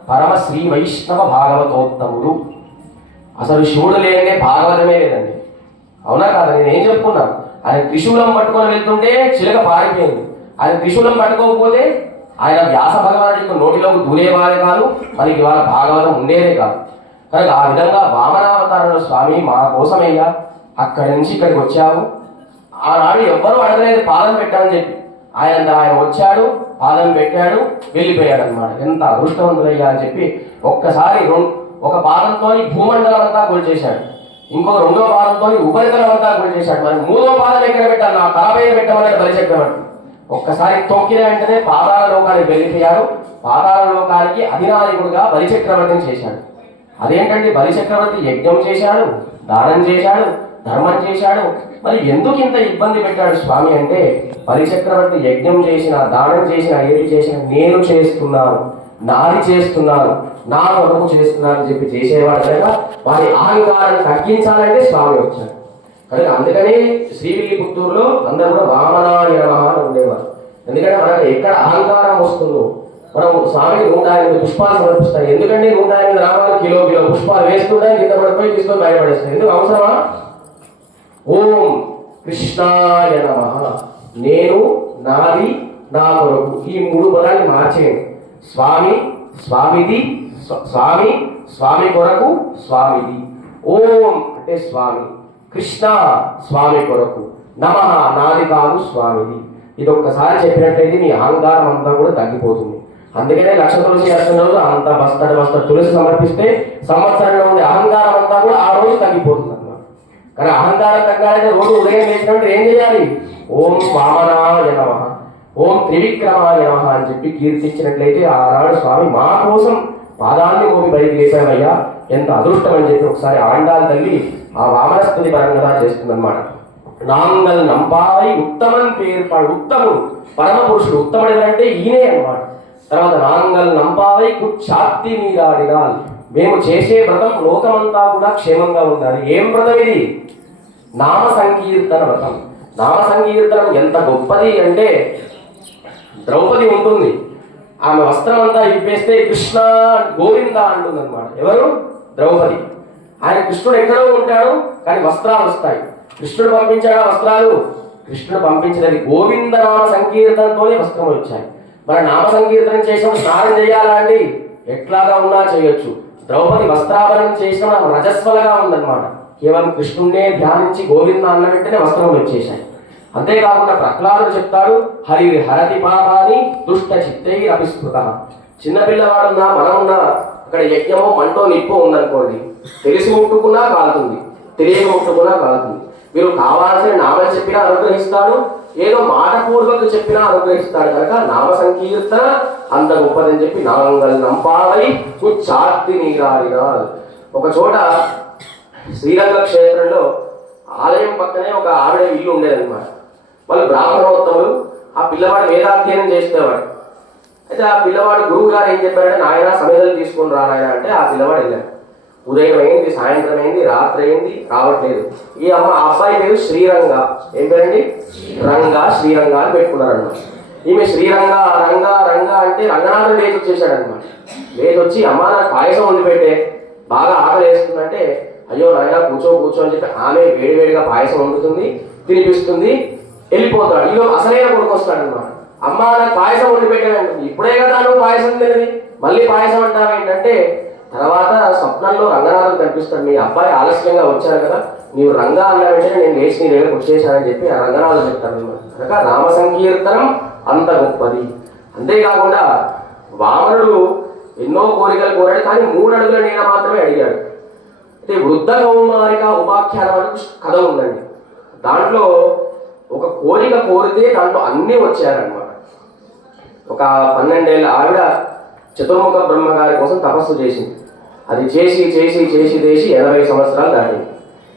పరమ శ్రీ వైష్ణవ భాగవతోత్తముడు. అసలు శివుడు లేనే భాగవతమే లేదండి, అవునా కాదా? నేను ఏం చెప్పుకున్నాను, ఆయన త్రిశూలం పట్టుకొని వెళ్తుంటే చిలక పారిపోయింది, ఆయన త్రిశూలం పట్టుకోకపోతే ఆయన వ్యాస భగవానుడి యొక్క నోటిలోకి దూరేవారే కాదు, మనకి ఇవాళ భాగవతం ఉండేదే కాదు. కనుక ఆ విధంగా వామనావతారంలో స్వామి మా కోసమయ్యా అక్కడి నుంచి ఇక్కడికి వచ్చావు. ఆనాడు ఎవ్వరూ అడగలేదు పాదం పెట్టామని చెప్పి, ఆయన వచ్చాడు, పాదం పెట్టాడు, వెళ్ళిపోయాడు అనమాట. ఎంత అదృష్టవంతులయ్యా అని చెప్పి ఒక్కసారి ఒక పాదంతో భూమండలం అంతా కొలిచేశాడు, ఇంకొక రెండో పాదంతో ఉపరితలం అంతా కొలిచేశాడు. మరి మూడో పాదం ఎక్కడ పెట్టాలి, నా తలపైన పెట్టమన్నాడు బలిచక్రవర్తి. ఒక్కసారి తొక్కిన వెంటనే పాదాల లోకానికి వెళ్ళిపోయాడు. పాదాల లోకానికి అధినాయకుడుగా బలిచక్రవర్తిని చేశాడు. అదేంటండి, బలిచక్రవర్తి యజ్ఞం చేశాడు, దానం చేశాడు, ధర్మం చేశాడు, మరి ఎందుకు ఇంత ఇబ్బంది పెట్టాడు స్వామి అంటే, బలిచక్రవర్తి యజ్ఞం చేసిన, దానం చేసిన, ఏది చేసిన నేను చేస్తున్నాను, నాది చేస్తున్నాను, నా వరకు చేస్తున్నాను అని చెప్పి చేసేవాడు కనుక వారి అహంకారాన్ని తగ్గించాలంటే స్వామి వచ్చాడు. కనుక అందుకనే శ్రీవిల్లిపుత్తూరులో అందరూ కూడా వామనాయ నమః అని ఉండేవారు. ఎందుకంటే మనకు ఎక్కడ అహంకారం వస్తుందో మనం స్వామికి 108 పుష్పాలు సమర్పిస్తాం. ఎందుకంటే 108 నామాలు కిలో పుష్పాలు వేస్తుంటే కింద పడిపోయి తీసుకొని బయటపడేస్తాం. ఎందుకు అవసరమా? ఓం కృష్ణాయ నమః, నేను, నాది, నా కొరకు, ఈ 3 పదాన్ని మార్చేయండి. స్వామి, స్వామిది, స్వామి, స్వామి కొరకు, స్వామిది. ఓం అంటే స్వామి, కృష్ణ స్వామి కొరకు, నమః నాది కాదు స్వామిది. ఇది ఒక్కసారి చెప్పినట్లయితే మీ అహంకారం అంతా కూడా తగ్గిపోతుంది. అందుకనే లక్ష తులసి అర్చన రోజు అంత బస్తడు తులసి సమర్పిస్తే సంవత్సరంలో ఉండే అహంకారం అంతా కూడా ఆ రోజు తగ్గిపోతుంది అన్నమాట. కానీ అహంకారం తగ్గాలంటే రోజు ఉదయం వేసినట్టు ఏం చేయాలి? ఓం వామనాయ నమః, ఓం త్రివిక్రమాయ నమః అని చెప్పి కీర్తించినట్లయితే ఆనాడు స్వామి మా కోసం పాదాన్ని మోపి బయటికి వేశామయ్యా, ఎంత అదృష్టం అని చెప్పి ఒకసారి ఆండాలు తల్లి ఆ వామనస్తుని పరంగా చేస్తుందన్నమాట. నాంగల్ నంపావై ఉత్తమన్ పేర్పాడు, ఉత్తముడు పరమ పురుషుడు, ఉత్తముడు ఎవరంటే ఈయనే అన్నమాట. తర్వాత నాంగల్ నంపావై కుచ్చాత్తి నీరాడినాల్, మేము చేసే వ్రతం లోకమంతా కూడా క్షేమంగా ఉండాలి. ఏం వ్రతం ఇది? నామ సంకీర్తన వ్రతం. నామ సంకీర్తనం ఎంత గొప్పది అంటే, ద్రౌపది ఉంటుంది, ఆమె వస్త్రం అంతా ఇప్పేస్తే కృష్ణ గోవింద అంటుంది అనమాట. ఎవరు? ద్రౌపది. ఆయన కృష్ణుడు ఎక్కడో ఉంటాడు కానీ వస్త్రాలు వస్తాయి. కృష్ణుడు పంపించాడా వస్త్రాలు? కృష్ణుడు పంపించినది గోవింద నామ సంకీర్తనతోనే వస్త్రం వచ్చాయి. మన నామ సంకీర్తనం చేసినప్పుడు స్నానం చేయాలా అండి? ఎట్లాగా ఉన్నా చేయొచ్చు. ద్రౌపది వస్త్రాభరణం చేసిన రజస్వలగా ఉందన్నమాట. కేవలం కృష్ణుడినే ధ్యానించి గోవింద అన్న వెంటనే వస్త్రం వచ్చేసాయి. అంతేకాకుండా ప్రహ్లాదుడు చెప్తాడు, హరి హరతి పాపాని దుష్ట చిత్తై అభిస్మృత. చిన్నపిల్లవాడున్నా మనమున్నా అక్కడ యజ్ఞమో మంటో నిప్పో ఉందనుకోండి, తెలిసి ముట్టుకున్నా కాలుతుంది, తెలియక ముట్టుకున్నా కాలుతుంది. మీరు కావాల్సిన నామం చెప్పినా అనుగ్రహిస్తాడు, ఏదో మాట పూర్వక చెప్పినా అనుగ్రహిస్తాడు. కనుక నామ సంకీర్తన అంత గొప్పదని చెప్పి నాంగల్ నంపావై కుచ్చార్తి నీరాడిన. ఒక చోట శ్రీరంగ క్షేత్రంలో ఆలయం పక్కనే ఒక ఆవిడ ఇల్లు ఉండేదన్నమాట. వాళ్ళు బ్రాహ్మణోత్తములు. ఆ పిల్లవాడు వేదాధ్యయనం చేసేవాడు. అయితే ఆ పిల్లవాడు గురువు గారు ఏం చెప్పారంటే, నాయన సమేదలు తీసుకొని రానాయన అంటే ఆ పిల్లవాడు వెళ్ళాడు. ఉదయం అయింది, సాయంత్రం అయింది, రాత్రి అయింది, రావట్లేదు. ఈ అబ్బాయి పేరు శ్రీరంగ. ఏం పేరండి? రంగా, శ్రీరంగ అని పెట్టుకున్నారన్నమాట. ఈమె శ్రీరంగ రంగ రంగ అంటే రంగనాథుడు లేచి వచ్చేసాడనమాట. లేచి వచ్చి అమ్మ నాకు పాయసం వండి పెట్టే, బాగా ఆకలి వేస్తుందంటే, అయ్యో నాయన కూర్చో అని చెప్పి ఆమె వేడివేడిగా పాయసం వండుతుంది, తినిపిస్తుంది, వెళ్ళిపోతాడు. ఇదో అసలైన కొడుకు వస్తాడనమాట. అమ్మ నాకు పాయసం వండి పెట్టానంటుంది. ఇప్పుడే కదా నువ్వు పాయసం తినది, మళ్ళీ పాయసం అంటావు ఏంటంటే, తర్వాత స్వప్నంలో రంగనాథుడు కనిపిస్తాడు. మీ అబ్బాయి ఆలస్యంగా వచ్చాడు కదా, నీవు రంగా అన్న వెంటనే నేను లేచి నీ దగ్గరకు వచ్చేసానని చెప్పి ఆ రంగనాథుడు చెప్తాడు అనమాట. కనుక నామ సంకీర్తనం అంత గొప్పది. అంతేకాకుండా వామనుడు ఎన్నో కోరికలు కోరాడు, కానీ 3 అడుగుల నీడ మాత్రమే అడిగాడు. అంటే వృద్ధ కౌమారిక ఉపాఖ్యానం అని కథ ఉందండి. దాంట్లో ఒక కోరిక కోరితే దాంట్లో అన్నీ వచ్చారనమాట. ఒక 12 ఏళ్ళ ఆవిడ చతుర్ముఖ బ్రహ్మగారి కోసం తపస్సు చేసింది. అది చేసి చేసి చేసి చేసి 80 సంవత్సరాలు దాటింది.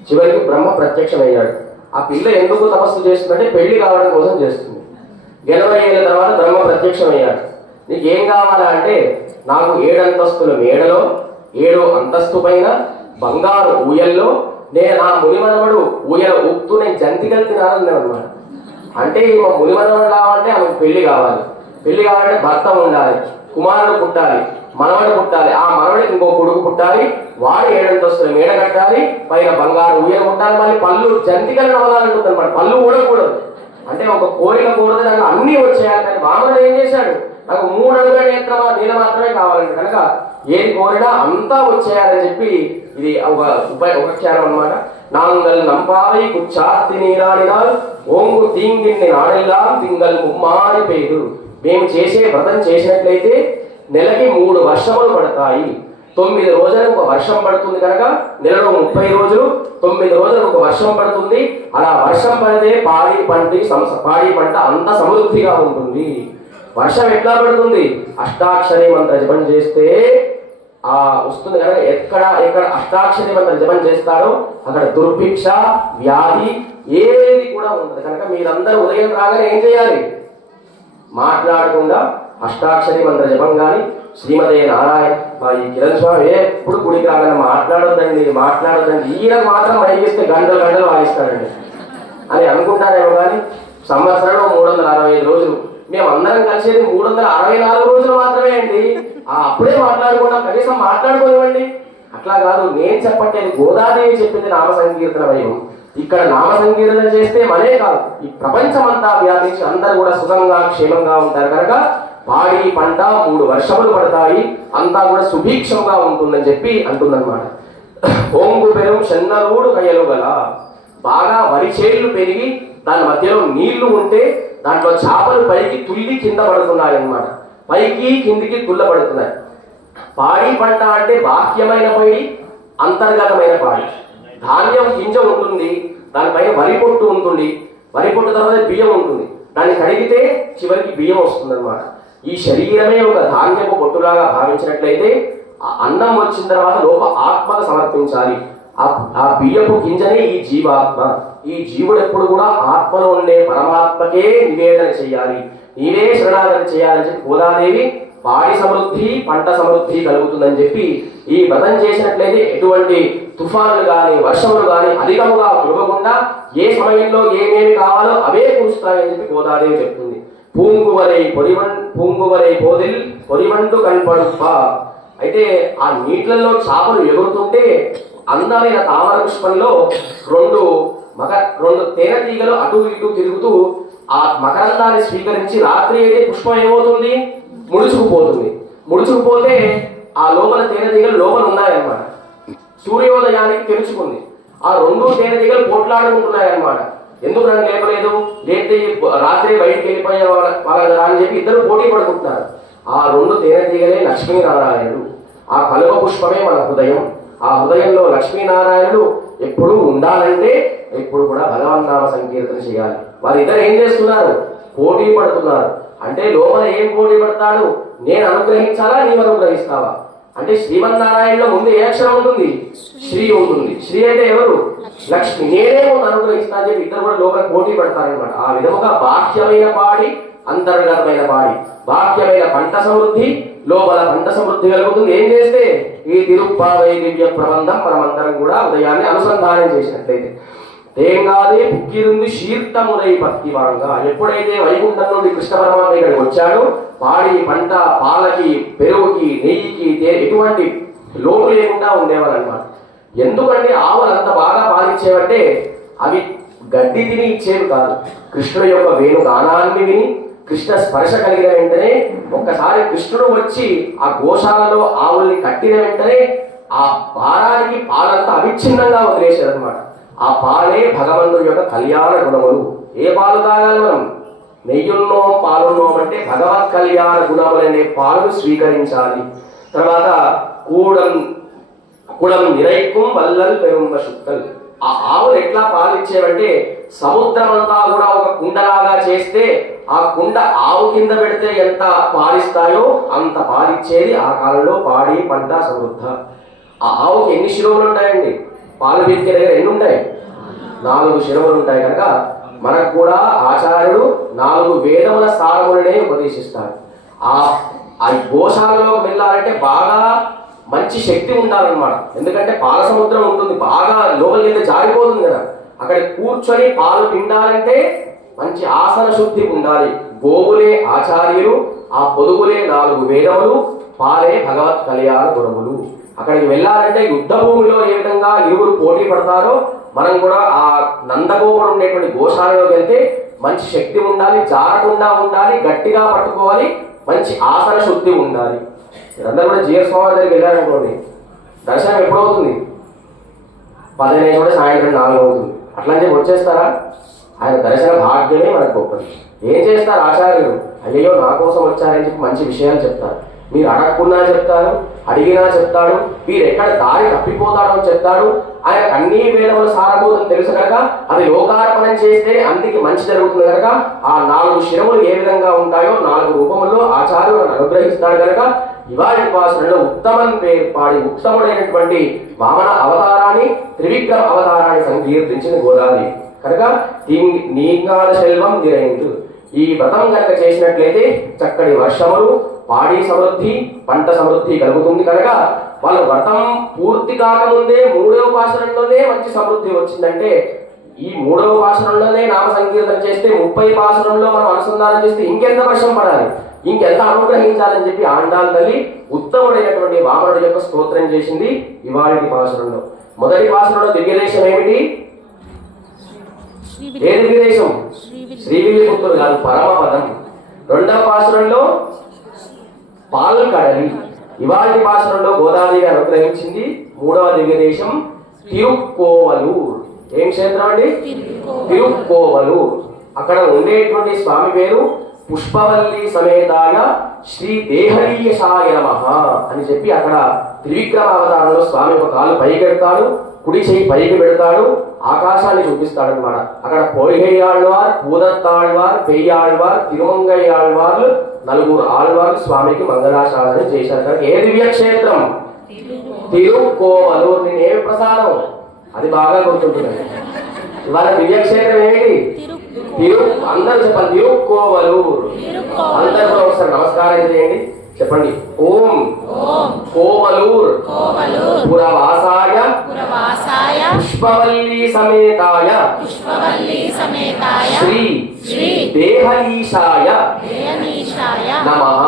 చివరికి బ్రహ్మ ప్రత్యక్షమయ్యాడు. ఆ పిల్ల ఎందుకు తపస్సు చేస్తుందంటే పెళ్లి కావడం కోసం చేస్తుంది. 80 ఏళ్ళ తర్వాత బ్రహ్మ ప్రత్యక్షమయ్యాడు. నీకు ఏం కావాలా అంటే, నాకు 7 అంతస్తుల మేడలో 7 అంతస్తు పైన బంగారు ఊయల్లో నేను నా మునిమనవడు ఊయల ఊపుతూ నేను జంతికలు తినాలని అనమాట. అంటే మా మునిమనవడు కావాలంటే ఆమెకు పెళ్లి కావాలి. పెళ్లి కావాలంటే భర్త ఉండాలి, కుమారుడు పుట్టాలి, మనవడు పుట్టాలి, ఆ మనవడికి ఇంకో కొడుకు పుట్టాలి, వాడు 7 అంతస్తుల మేడ కట్టాలి, పైన బంగారు ఊయల ఉండాలి, మళ్ళీ పళ్ళు జంతికలు నవ్వాలంటుంది అనమాట. పళ్ళు ఊడకూడదు. అంటే ఒక కోరిక కోరితే దాంట్లో అన్నీ వచ్చేయాలి. కానీ వామనుడు ఏం చేశాడు, నాకు 3 అడుగుల నేత్రమా నీళ్ళ మాత్రమే కావాలంటే కనుక ఏది కోరినా అంతా వచ్చేయాలని చెప్పి ఇది ఒక ఉపఖ్యానం అనమాట. నాంగల్ నంపావై కుచ్చార్తి నీరాడినాల్ ఓంగు తీంగిన్ని నాడెల్లా తింగల్ ముమ్మాడి పేరు. మేము చేసే వ్రతం చేసినట్లయితే నెలకి 3 వర్షములు పడతాయి. 9 రోజులకు ఒక వర్షం పడుతుంది కనుక నెలలో 30 రోజులు, 9 రోజులకు ఒక వర్షం పడుతుంది. అలా వర్షం పడితే పాడి పంట అంత సమృద్ధిగా ఉంటుంది. వర్షం ఎట్లా పడుతుంది, అష్టాక్షరి మంత్ర జపం చేస్తే ఆ వస్తుంది కనుక ఎక్కడ అష్టాక్షరి మంత్ర జపం చేస్తారో అక్కడ దుర్భిక్ష వ్యాధి ఏది కూడా ఉండదు. కనుక మీరందరూ ఉదయం రాగానే ఏం చేయాలి, మాట్లాడకుండా అష్టాక్షరి మంత్ర జపం కానీ శ్రీమదే నారాయణ ఈ కిరణ్ స్వామి ఎప్పుడు గుడికి రాగానే మాట్లాడొద్దండి ఈయన మాత్రం మైగిస్తే గంటలు గంటలు వాయిస్తాడండి అని అనుకుంటారేమో. కానీ సంవత్సరంలో 365 రోజులు మేము అందరం కలిసేది 364 రోజులు మాత్రమే అండి. అప్పుడే మాట్లాడుకున్నాం, కనీసం మాట్లాడుకోనివ్వండి. అట్లా కాదు, నేను చెప్పట్లేదు, గోదాదేవి చెప్పింది నామ సంకీర్తన వైభవం. ఇక్కడ నామ సంకీర్తన చేస్తే మనే కాదు, ఈ ప్రపంచమంతా వ్యాపించి అందరూ కూడా సుఖంగా క్షేమంగా ఉంటారు కనుక పాడి పంట 3 వర్షములు పడతాయి, అంతా కూడా సుభిక్షంగా ఉంటుందని చెప్పి అంటుందన్నమాట. ఓంగు పెరుగు చెన్నరూడు కయ్యలు గల బాగా వరి చేళ్లు పెరిగి దాని మధ్యలో నీళ్లు ఉంటే దాంట్లో చేపలు పైకి తుల్లి కింద పడుతున్నాయి అన్నమాట. పైకి కిందికి తుల్లబడుతున్నాయి. పాడి పంట అంటే బాహ్యమైన పాడి, అంతర్గతమైన పాడి. ధాన్యం గింజ ఉంటుంది, దానిపైన వరి పొట్టు ఉంటుంది, వరి పొట్టు తర్వాత బియ్యం ఉంటుంది. దాన్ని కడిగితే చివరికి బియ్యం వస్తుంది అనమాట. ఈ శరీరమే ఒక ధాన్యపు పొట్టులాగా భావించినట్లయితే ఆ అన్నం వచ్చిన తర్వాత లోప ఆత్మకు సమర్పించాలి. ఆ బియ్యపు గింజనే ఈ జీవాత్మ. ఈ జీవుడు ఎప్పుడు కూడా ఆత్మలో ఉండే పరమాత్మకే నివేదన చేయాలి, నీవే శరణాగతి చేయాలని చెప్పి గోదాదేవి పాడి సమృద్ధి పంట సమృద్ధి కలుగుతుందని చెప్పి ఈ వ్రతం చేసినట్లయితే ఎటువంటి తుఫానులు కానీ వర్షములు కానీ అధికముగా కురవకుండా ఏ సమయంలో ఏమేమి కావాలో అవే కురుస్తాయని చెప్పి గోదాదేవి చెప్తుంది. పూంగువలై పోదిల్ పొరివంటు కనపడుప్ప. అయితే ఆ నీటిలలో చేపలు ఎగురుతుంటే అందమైన తామర పుష్పంలో 2 తేనెటీగలు అటు ఇటు తిరుగుతూ ఆ మకరందాన్ని స్వీకరించి రాత్రి అయితే పుష్పం ఏమవుతుంది, ముడుచుకుపోతే ఆ లోపల తేనెటీగలు లోపల ఉన్నాయన్నమాట. సూర్యోదయానికి తెరుచుకుంది. ఆ 2 తేనెటీగలు పోట్లాడుకుంటున్నాయన్నమాట. ఎందుకు నన్ను లేపలేదు, లేకపోతే రాత్రి బయటికి వెళ్ళిపోయే వాళ్ళ అని చెప్పి ఇద్దరు పోటీ పడుకుంటున్నారు. ఆ 2 తేనెటీగలే లక్ష్మీనారాయణుడు. ఆ కలువ పుష్పమే మన హృదయం. ఆ హృదయంలో లక్ష్మీనారాయణుడు ఎప్పుడు ఉండాలంటే ఎప్పుడు కూడా భగవన్నామ సంకీర్తన చేయాలి. వారిద్దరు ఏం చేస్తున్నారు, పోటీ పడుతున్నారు. అంటే లోపల ఏం పోటీ పడతాడు, నేను అనుగ్రహించాలా నీవు అనుగ్రహిస్తావా అంటే శ్రీమన్నారాయణలో ముందు ఏ అక్షరం ఉంటుంది, శ్రీ ఉంటుంది. శ్రీ అంటే ఎవరు, లక్ష్మి. నేనే ముందు అనుగ్రహిస్తా అని చెప్పి ఇద్దరు కూడా లోపల పోటీ పడతారనమాట. ఆ విధముగా బాహ్యమైన పాడి అంతర్గతమైన పాడి, బాహ్యమైన పంట సమృద్ధి లోపల పంట సమృద్ధి కలుగుతుంది. ఏం చేస్తే ఈ తిరుప్పావై దివ్య ప్రబంధం మనమందరం కూడా ఉదయాన్నే అనుసంధానం చేసినట్లయితే తేంగాదే పుక్కిరుంది శీర్తమునై భక్తివాంగా. ఎప్పుడైతే వైకుంఠం నుండి కృష్ణ పరమాత్మ ఇక్కడికి వచ్చాడో పాడి పంట పాలకి పెరుగుకి నెయ్యికి ఎటువంటి లోటు లేకుండా ఉండేవాళ్ళు అనమాట. ఎందుకంటే ఆవులు అంత బాగా పాలించేవంటే అవి గడ్డి తిని ఇచ్చేవి కాదు. కృష్ణుడు యొక్క వేణు గానాన్ని విని కృష్ణ స్పర్శ కలిగిన వెంటనే ఒక్కసారి కృష్ణుడు వచ్చి ఆ గోశాలలో ఆవుల్ని కట్టిన వెంటనే ఆ భారానికి పాలంతా అవిచ్ఛిన్నంగా వదిలేశారు అనమాట. ఆ పాలే భగవంతుడి యొక్క కళ్యాణ గుణములు. ఏ పాలు తాగాలి మనం, నెయ్యున్నోం పాలున్నోం అంటే భగవత్ కళ్యాణ గుణములనే పాలు స్వీకరించాలి. తర్వాత కూడం నిరైక్కుం వల్లల్ పెరుంబ శుక్కల్. ఆ ఆవులు ఎట్లా పాలిచ్చేవంటే సముద్రం అంతా కూడా ఒక కుండలాగా చేస్తే ఆ కుండ ఆవు కింద పెడితే ఎంత పాలిస్తాయో అంత పాలిచ్చేది ఆ కాలంలో పాడి పంట సమృద్ధ. ఆ ఆవుకి ఎన్ని శిరవులు ఉంటాయండి? పాలు పితికే దగ్గర ఎన్ని ఉంటాయి? 4 శిరవులు ఉంటాయి. కనుక మనకు కూడా ఆచార్యుడు 4 వేదముల సారములనే ఉపదేశిస్తాడు. ఆ గోశాలలోకి వెళ్ళాలంటే బాగా మంచి శక్తి ఉండాలన్నమాట. ఎందుకంటే పాల సముద్రం ఉంటుంది, బాగా లోపలికి వెళ్తే జారిపోతుంది కదా. అక్కడ కూర్చొని పాలు పిండాలంటే మంచి ఆసన శుద్ధి ఉండాలి. గోవులే ఆచార్యులు, ఆ పొదుగులే 4 వేదములు, పాలే భగవత్ కళ్యాణ గుణములు. అక్కడికి వెళ్ళాలంటే యుద్ధ భూమిలో ఏ విధంగా ఇరువురు పోటీ పడతారో మనం కూడా ఆ నందగోపురం ఉండేటువంటి గోశాలలోకి వెళ్తే మంచి శక్తి ఉండాలి, జారకుండా ఉండాలి, గట్టిగా పట్టుకోవాలి, మంచి ఆసన శుద్ధి ఉండాలి. మీరందరూ కూడా జీవ స్వామి దగ్గరికి వెళ్ళారనుకోండి, దర్శనం ఎప్పుడు అవుతుంది? 15 కూడా సాయంత్రం 4 అవుతుంది. అట్లని చెప్పి వచ్చేస్తారా? ఆయన దర్శన భాగ్యమే మనకు గొప్పది. ఏం చేస్తారు ఆచార్యులు? అయ్యో నా కోసం వచ్చారని చెప్పి మంచి విషయాలు చెప్తారు. మీరు అడగకున్నా చెప్తారు, అడిగినా చెప్తాడు, మీరు ఎక్కడ దారి తప్పిపోతాడో చెప్తాడు. ఆయన అన్ని వేదముల సారభూతం తెలుసు కనుక అది లోకార్పణం చేస్తే అందుకే మంచి జరుగుతుంది కనుక ఆ 4 శిరములు ఏ విధంగా ఉంటాయో 4 రూపముల్లో ఆచార్యులు అనుగ్రహిస్తాడు కనుక ఇవాళ ఉపాసనలో ఉత్తమం పేరు పాడి ఉత్తముడైనటువంటి వామన అవతారాన్ని, త్రివిక్రమ అవతారాన్ని సంకీర్తించిన గోదావరి కనుక నీంగాల శైల్వం నిరైందు. ఈ వ్రతం కనుక చేసినట్లయితే చక్కటి వర్షములు, పాడి సమృద్ధి, పంట సమృద్ధి కలుగుతుంది. కనుక వాళ్ళ వ్రతం పూర్తి కాకముందే 3వ పాశురంలోనే మంచి సమృద్ధి వచ్చిందంటే ఈ 3వ పాశురంలోనే నామ సంకీర్తన చేస్తే 30 పాశురంలో మనం అనుసంధానం చేస్తే ఇంకెంత వర్షం పడాలి, ఇంకెంత అనుగ్రహించాలని చెప్పి ఆండాల్ తల్లి ఉత్తముడైనటువంటి వామనుడి యొక్క స్తోత్రం చేసింది ఇవాళ పాశురంలో. మొదటి పాశురంలో దివ్యదేశం ఏమిటి? ఏ దివ్యదేశం? శ్రీవిల్లిపుత్తూరు కాదు, పరమపదం. 2వ పాశురంలో పాల్కడలి. ఇవాళ పాశురంలో గోదావరి అనుగ్రహించింది 3వ దివ్యదేశం తిరుక్కోవలూర్. ఏం క్షేత్రం అండి? తిరుక్కోవలూర్. అక్కడ ఉండేటువంటి స్వామి పేరు పుష్పవల్లి సమేతాయ శ్రీ దేహలీయశాయ నమః అని చెప్పి అక్కడ త్రివిక్రమ అవతారంలో స్వామి ఒక కాలు పైకి పెడతాడు, కుడి చేయి పైకి పెడతాడు, ఆకాశాన్ని చూపిస్తాడు అనమాట. అక్కడ పొడిగయ్యాళ్వార్, పూదత్తాళ్వార్, పెయ్యాళ్వార్, తిరుమంగయ్యాళ్వార్లు 4 ఆళ్వార్లు స్వామికి మంగళాశాసనం చేశారు. ఏ దివ్యక్షేత్రం? తిరుక్కోవలూర్. నేను ఏమి ప్రసాదం అది బాగా గుర్తుంటుంది. ఇవాళ దివ్యక్షేత్రం ఏంటి? అందరూ చెప్పండి, తిరుక్కోవలూర్. అందరూ కూడా ఒకసారి నమస్కారం చేయండి, చెప్పండి. ఓం కోవలూర్ పురవాసాయ పుష్పవల్లి సమేతాయ శ్రీ దేహలీశాయ నమః.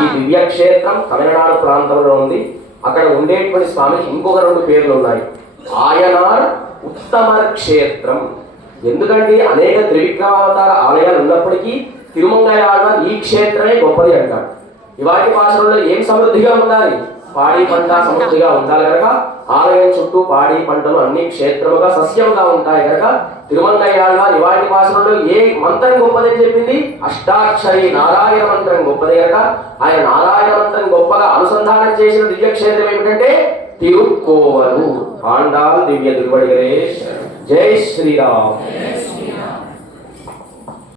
ఈ దివ్యక్షేత్రం తమిళనాడు ప్రాంతంలో ఉంది. అక్కడ ఉండేటువంటి స్వామికి ఇంకొక 2 పేర్లు ఉన్నాయి. ఆయనార్ ఉత్తమర్ క్షేత్రం. ఎందుకంటే అనేక త్రివిక్రమావతార ఆలయాలు ఉన్నప్పటికీ తిరుమంగయాళ్వార్ ఈ క్షేత్రమే గొప్పది అంటాడు. ఇవాటి పాశురంలో ఏం సమృద్ధిగా ఉండాలి? పాడి పంట సమృద్ధిగా ఉండాలి కనుక ఆలయం చుట్టూ పాడి పంటలు అన్ని క్షేత్రముగా సస్యంగా ఉంటాయి కనుక తిరుమంగయాళ్వార్ ఇవాటి పాశురంలో ఏ మంత్రం గొప్పదని చెప్పింది? అష్టాక్షరి నారాయణ మంత్రం గొప్పది కనుక ఆయన నారాయణ మంత్రం గొప్పగా అనుసంధానం చేసిన దివ్యక్షేత్రం ఏమిటంటే తిరుక్కోవలూర్. ఆండాల్ దివ్య తిరువడిగలే. జై శ్రీరామ్.